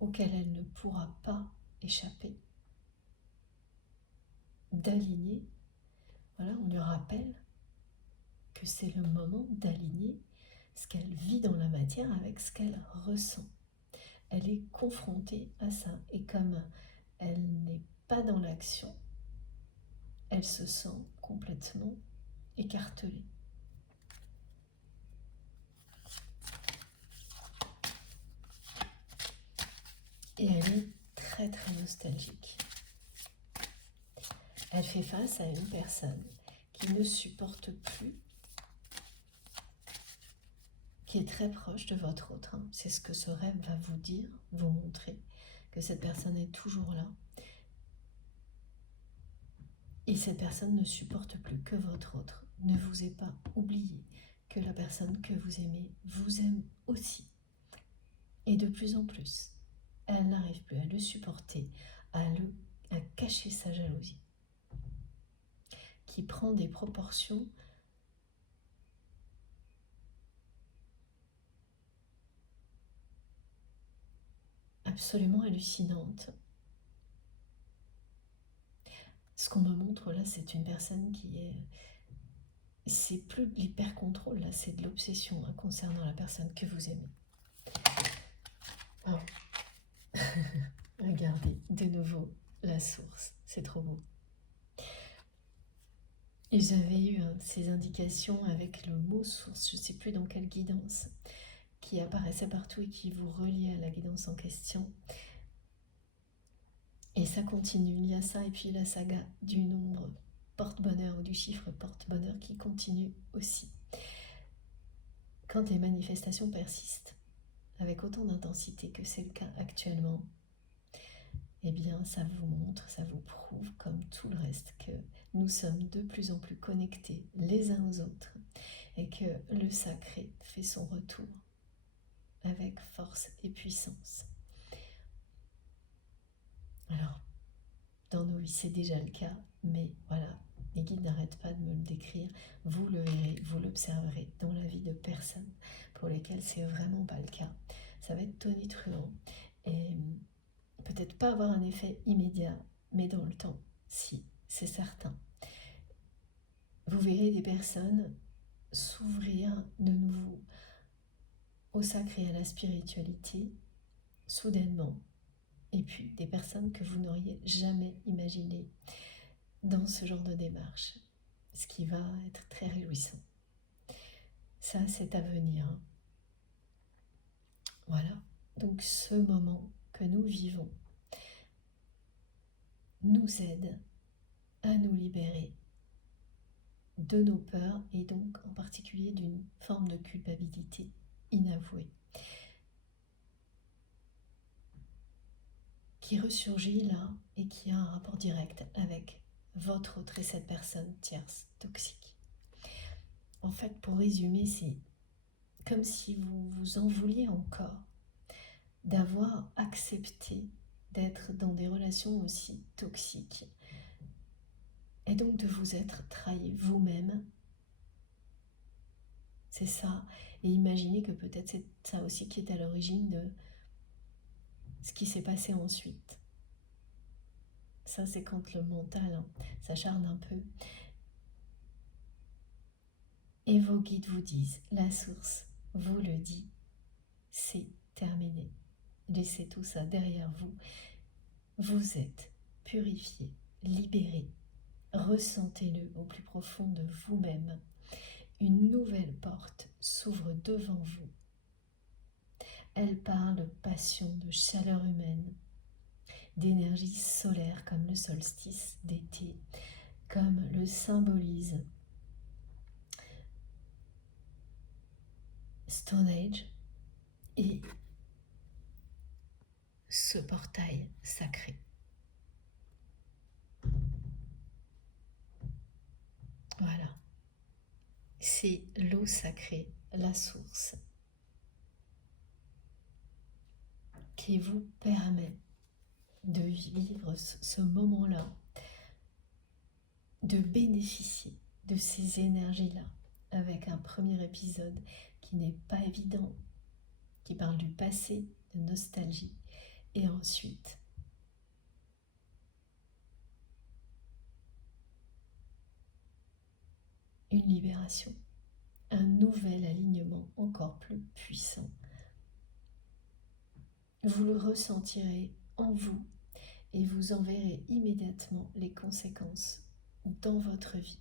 auquel elle ne pourra pas échapper, d'aligner. Voilà, on lui rappelle que c'est le moment d'aligner ce qu'elle vit dans la matière avec ce qu'elle ressent. Elle est confrontée à ça et comme elle n'est pas dans l'action, elle se sent complètement écartelée. Et elle est très très nostalgique. Elle fait face à une personne qui ne supporte plus, qui est très proche de votre autre. C'est ce que ce rêve va vous dire, vous montrer, que cette personne est toujours là. Et cette personne ne supporte plus que votre autre. Ne vous est pas oublié que la personne que vous aimez vous aime aussi. Et de plus en plus, elle n'arrive plus à le supporter, à cacher sa jalousie, qui prend des proportions absolument hallucinantes. Ce qu'on me montre là, c'est une personne qui est... C'est plus de l'hyper-contrôle, là, c'est de l'obsession concernant la personne que vous aimez. Oh. Regardez, de nouveau, la source, c'est trop beau. Et j'avais eu ces indications avec le mot source, je ne sais plus dans quelle guidance, qui apparaissait partout et qui vous reliait à la guidance en question. Et ça continue, il y a ça et puis la saga du nombre porte-bonheur ou du chiffre porte-bonheur qui continue aussi. Quand les manifestations persistent avec autant d'intensité que c'est le cas actuellement, eh bien ça vous montre, ça vous prouve comme tout le reste que nous sommes de plus en plus connectés les uns aux autres et que le sacré fait son retour avec force et puissance. Alors, dans nos vies, c'est déjà le cas, mais voilà, les guides n'arrêtent pas de me le décrire. Vous le verrez, vous l'observerez dans la vie de personnes pour lesquelles c'est vraiment pas le cas. Ça va être tonitruant et peut-être pas avoir un effet immédiat, mais dans le temps, si, c'est certain. Vous verrez des personnes s'ouvrir de nouveau au sacré et à la spiritualité, soudainement. Et puis des personnes que vous n'auriez jamais imaginées dans ce genre de démarche, ce qui va être très réjouissant. Ça, c'est à venir. Voilà, donc ce moment que nous vivons nous aide à nous libérer de nos peurs et donc en particulier d'une forme de culpabilité inavouée qui ressurgit là et qui a un rapport direct avec votre autre et cette personne tierce toxique. En fait, pour résumer, c'est comme si vous vous en vouliez encore d'avoir accepté d'être dans des relations aussi toxiques et donc de vous être trahi vous-même. C'est ça. Et imaginez que peut-être c'est ça aussi qui est à l'origine de ce qui s'est passé ensuite. Ça, c'est quand le mental s'acharne un peu. et vos guides vous disent, la source vous le dit, c'est terminé. Laissez tout ça derrière vous. Vous êtes purifié, libéré. Ressentez-le au plus profond de vous-même. Une nouvelle porte s'ouvre devant vous. Elle parle de passion, de chaleur humaine, d'énergie solaire comme le solstice d'été, comme le symbolise Stone Age et ce portail sacré. Voilà, c'est l'eau sacrée, la source, qui vous permet de vivre ce moment-là, de bénéficier de ces énergies-là, avec un premier épisode qui n'est pas évident, qui parle du passé, de nostalgie, et ensuite une libération, un nouvel alignement encore plus puissant. Vous le ressentirez en vous et vous en verrez immédiatement les conséquences dans votre vie,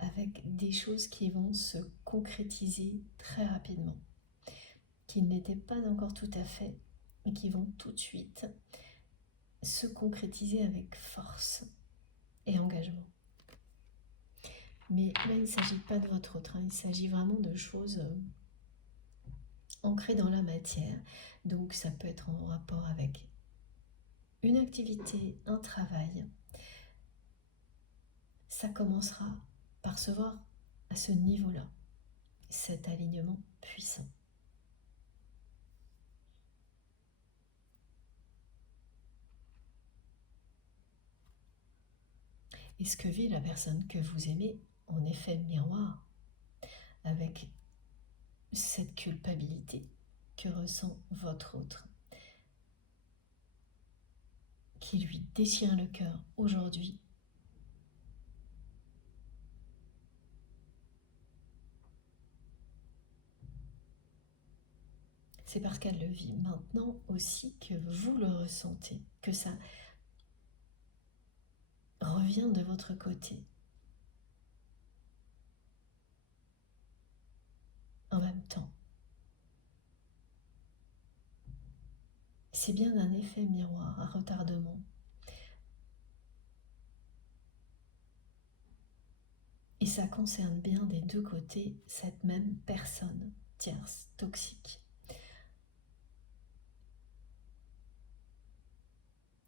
avec des choses qui vont se concrétiser très rapidement, qui n'étaient pas encore tout à fait, mais qui vont tout de suite se concrétiser avec force et engagement. Mais là, il ne s'agit pas de votre autre, il s'agit vraiment de choses ancrées dans la matière. Donc ça peut être en rapport avec une activité, un travail. Ça commencera par se voir à ce niveau-là, cet alignement puissant. Et ce que vit la personne que vous aimez, en effet miroir, avec cette culpabilité que ressent votre autre, qui lui déchire le cœur aujourd'hui. C'est parce qu'elle le vit maintenant aussi que vous le ressentez, que ça revient de votre côté. En même temps, c'est bien un effet miroir, un retardement. Et ça concerne bien des deux côtés cette même personne tierce, toxique.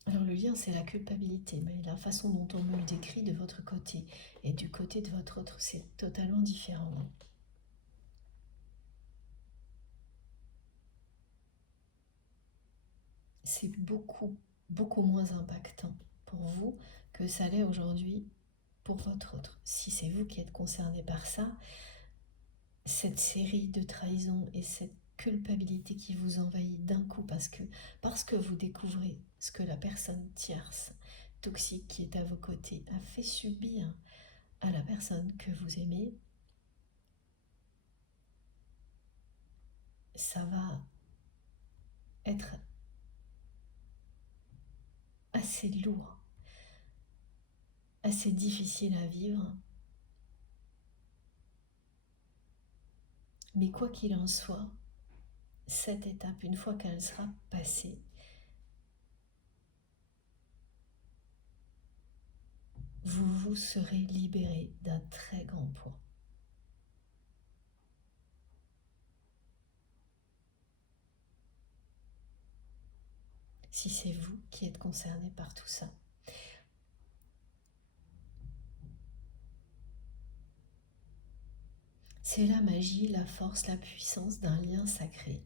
Alors le lien, c'est la culpabilité, mais la façon dont on me le décrit de votre côté et du côté de votre autre, c'est totalement différent. C'est beaucoup, beaucoup moins impactant pour vous que ça l'est aujourd'hui pour votre autre. Si c'est vous qui êtes concerné par ça, cette série de trahisons et cette culpabilité qui vous envahit d'un coup parce que vous découvrez ce que la personne tierce, toxique qui est à vos côtés, a fait subir à la personne que vous aimez, ça va être assez lourd, assez difficile à vivre. Mais quoi qu'il en soit, cette étape, une fois qu'elle sera passée, vous vous serez libéré d'un très grand poids. Si c'est vous qui êtes concerné par tout ça. C'est la magie, la force, la puissance d'un lien sacré.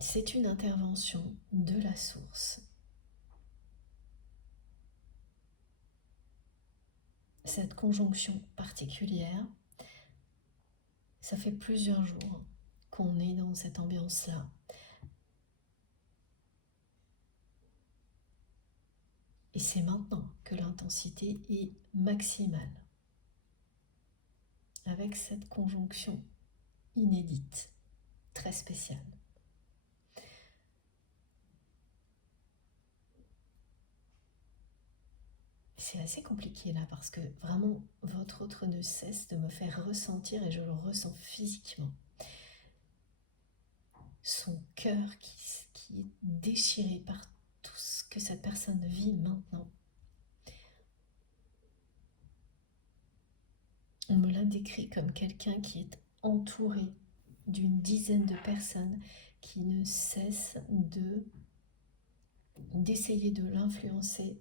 C'est une intervention de la source. Cette conjonction particulière, ça fait plusieurs jours qu'on est dans cette ambiance-là. Et c'est maintenant que l'intensité est maximale. avec cette conjonction inédite, très spéciale. C'est assez compliqué là parce que vraiment votre autre ne cesse de me faire ressentir, et je le ressens physiquement, son cœur qui est déchiré par tout ce que cette personne vit maintenant. On me l'a décrit comme quelqu'un qui est entouré d'une dizaine de personnes qui ne cessent d'essayer de l'influencer,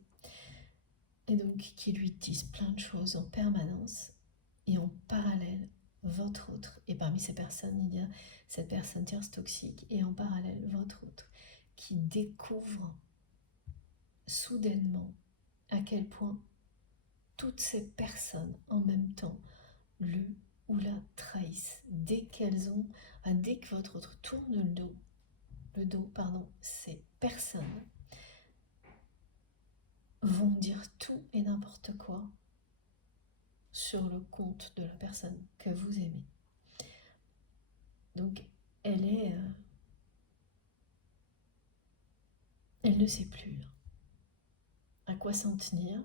et donc qui lui disent plein de choses en permanence. Et en parallèle, votre autre, et parmi ces personnes, il y a cette personne tierce toxique, et en parallèle, votre autre, qui découvre soudainement à quel point toutes ces personnes en même temps le ou la trahissent. Dès que votre autre tourne le dos, ces personnes vont dire tout et n'importe quoi sur le compte de la personne que vous aimez. Donc elle ne sait plus à quoi s'en tenir.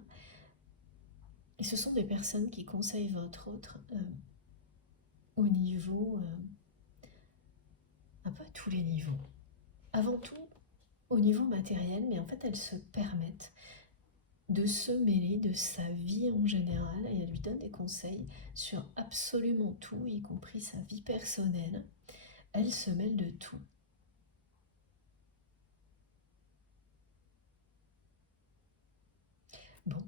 Et ce sont des personnes qui conseillent votre autre au niveau, un peu à tous les niveaux. Avant tout, au niveau matériel, mais en fait elles se permettent de se mêler de sa vie en général, et elle lui donne des conseils sur absolument tout, y compris sa vie personnelle. Elle se mêle de tout. Bon,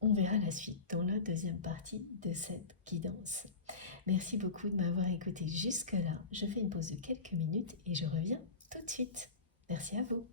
on verra la suite dans la deuxième partie de cette guidance. Merci beaucoup de m'avoir écouté jusque-là. Je fais une pause de quelques minutes et je reviens tout de suite. Merci à vous.